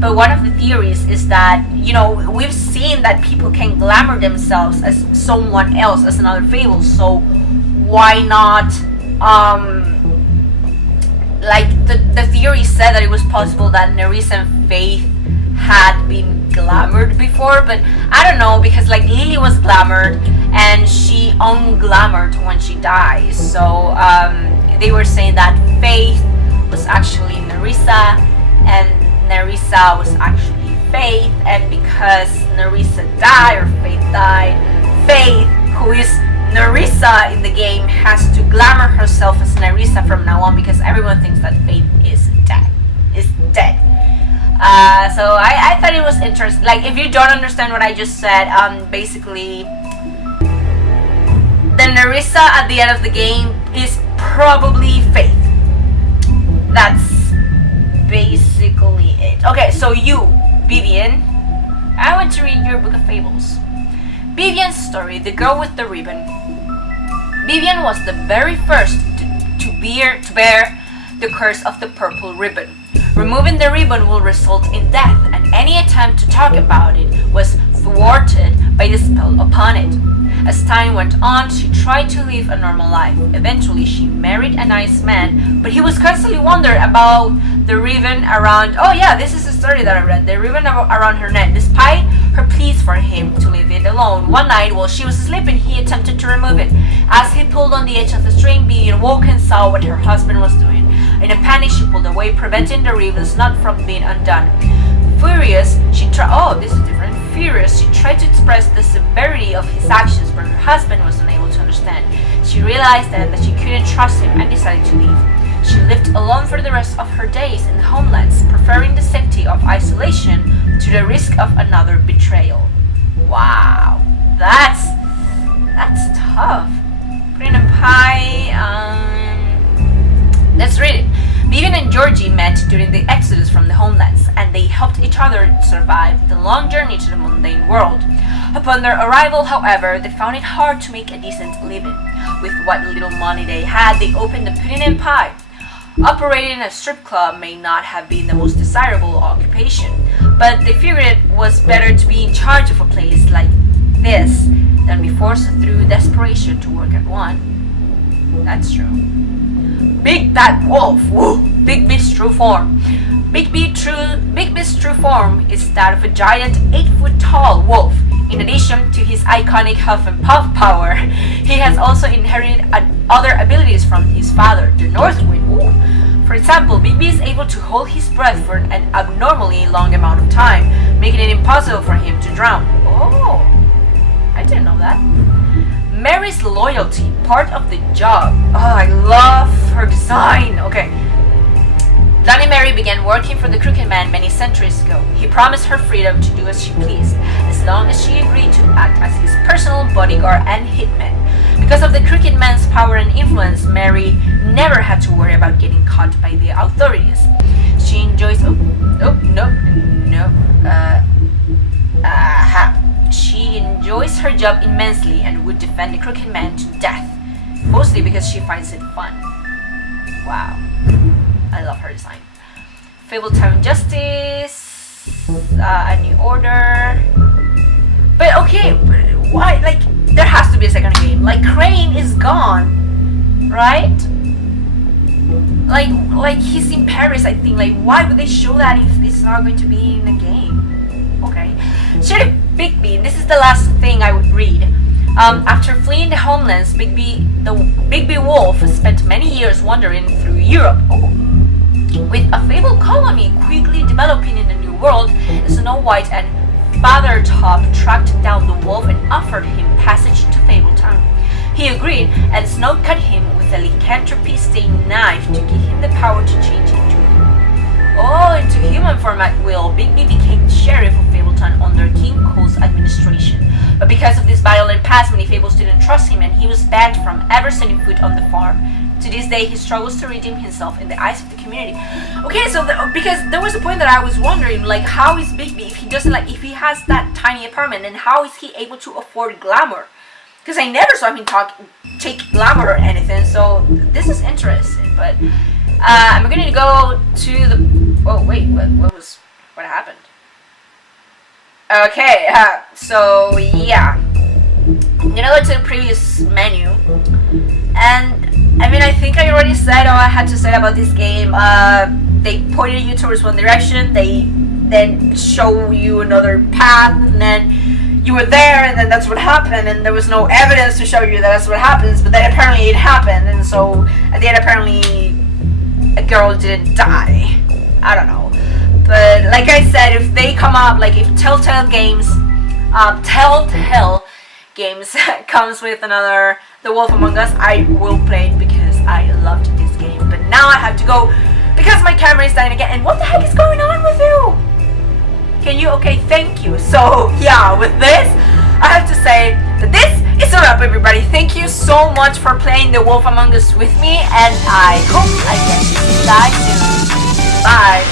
But one of the theories is that, you know, we've seen that people can glamour themselves as someone else, as another Fable, so why not, like, the theory said that it was possible that Nerissa and Faith had been glamoured before, but I don't know, because like Lily was glamoured and she unglamoured when she dies. So they were saying that Faith was actually Nerissa and Nerissa was actually Faith, and because Nerissa died or Faith died, Faith, who is Nerissa in the game, has to glamour herself as Nerissa from now on, because everyone thinks that Faith is dead. So I thought it was interesting. Like, if you don't understand what I just said, basically the Nerissa at the end of the game is probably Faith. That's basically it. Okay, so you, Vivian, I want to read your book of fables. Vivian's story, The Girl with the Ribbon. Vivian was the very first to bear the curse of the purple ribbon. Removing the ribbon will result in death, and any attempt to talk about it was thwarted by the spell upon it. As time went on, she tried to live a normal life. Eventually, she married a nice man, but he was constantly wondering about the ribbon around... Oh yeah, this is a story that I read. The ribbon around her neck. Despite her pleas for him to leave it alone, one night while she was sleeping, he attempted to remove it. As he pulled on the edge of the string, Vivian woke and saw what her husband was doing. In a panic, she pulled away, preventing the ribbon's knot from being undone. Furious, she tried to express the severity of his actions, but her husband was unable to understand. She realized then that she couldn't trust him and decided to leave. She lived alone for the rest of her days in the homelands, preferring the safety of isolation to the risk of another betrayal. Wow, that's tough. Putting a pie. Let's read it. Vivian and Georgie met during the exodus from the homelands, and they helped each other survive the long journey to the mundane world. Upon their arrival, however, they found it hard to make a decent living. With what little money they had, they opened a pudding and pie. Operating a strip club may not have been the most desirable occupation, but they figured it was better to be in charge of a place like this than be forced through desperation to work at one. That's true. Big Bad Wolf. Woo! Big B's true form. Big B's true form is that of a giant 8-foot-tall wolf. In addition to his iconic huff and puff power, he has also inherited other abilities from his father, the North Wind. Ooh. For example, Big B is able to hold his breath for an abnormally long amount of time, making it impossible for him to drown. Oh, I didn't know that. Mary's loyalty, part of the job. Oh, I love her design. Okay. Bloody Mary began working for the Crooked Man many centuries ago. He promised her freedom to do as she pleased, as long as she agreed to act as his personal bodyguard and hitman. Because of the Crooked Man's power and influence, Mary never had to worry about getting caught by the authorities. She enjoys... She enjoys her job immensely and would defend the Crooked Man to death, mostly because she finds it fun. Wow. I love her design. Fabletown Justice, A New Order. But okay, why? Like, there has to be a second game. Like, Crane is gone, right? Like he's in Paris, I think. Like, why would they show that if it's not going to be in a game? Okay. Sheriff Bigby, this is the last thing I would read. After fleeing the homelands, Bigby Wolf spent many years wandering through Europe. Oh. With a fabled colony quickly developing in the New World, Snow White and Father Top tracked down the wolf and offered him passage to Fabletown. He agreed, and Snow cut him with a lycanthropy-stained knife to give him the power to change into human form at will. Bigby became sheriff of Fabletown under King Cole's administration. But because of this violent past, many fables didn't trust him, and he was banned from ever setting foot on the farm. To this day, he struggles to redeem himself in the eyes of the community. Okay, so because there was a point that I was wondering, like, how is Bigby, if he doesn't, like, if he has that tiny apartment, then how is he able to afford glamour? Because I never saw him take glamour or anything. So this is interesting. But I'm gonna go to the. Oh wait, what happened? Okay, so yeah, I'm gonna go to the previous menu, and I mean, I think I already said all I had to say about this game. they pointed you towards one direction, they then show you another path, and then you were there, and then that's what happened, and there was no evidence to show you that that's what happens, but then apparently it happened, and so at the end apparently a girl didn't die. I don't know. But like I said, if they come up, like if Telltale Games comes with another The Wolf Among Us, I will play it because I loved this game. But now I have to go because my camera is dying again. And what the heck is going on with you? Can you? Okay, thank you. So yeah, with this, I have to say that this is a wrap, everybody. Thank you so much for playing The Wolf Among Us with me, and I hope I get to see you guys soon. Bye.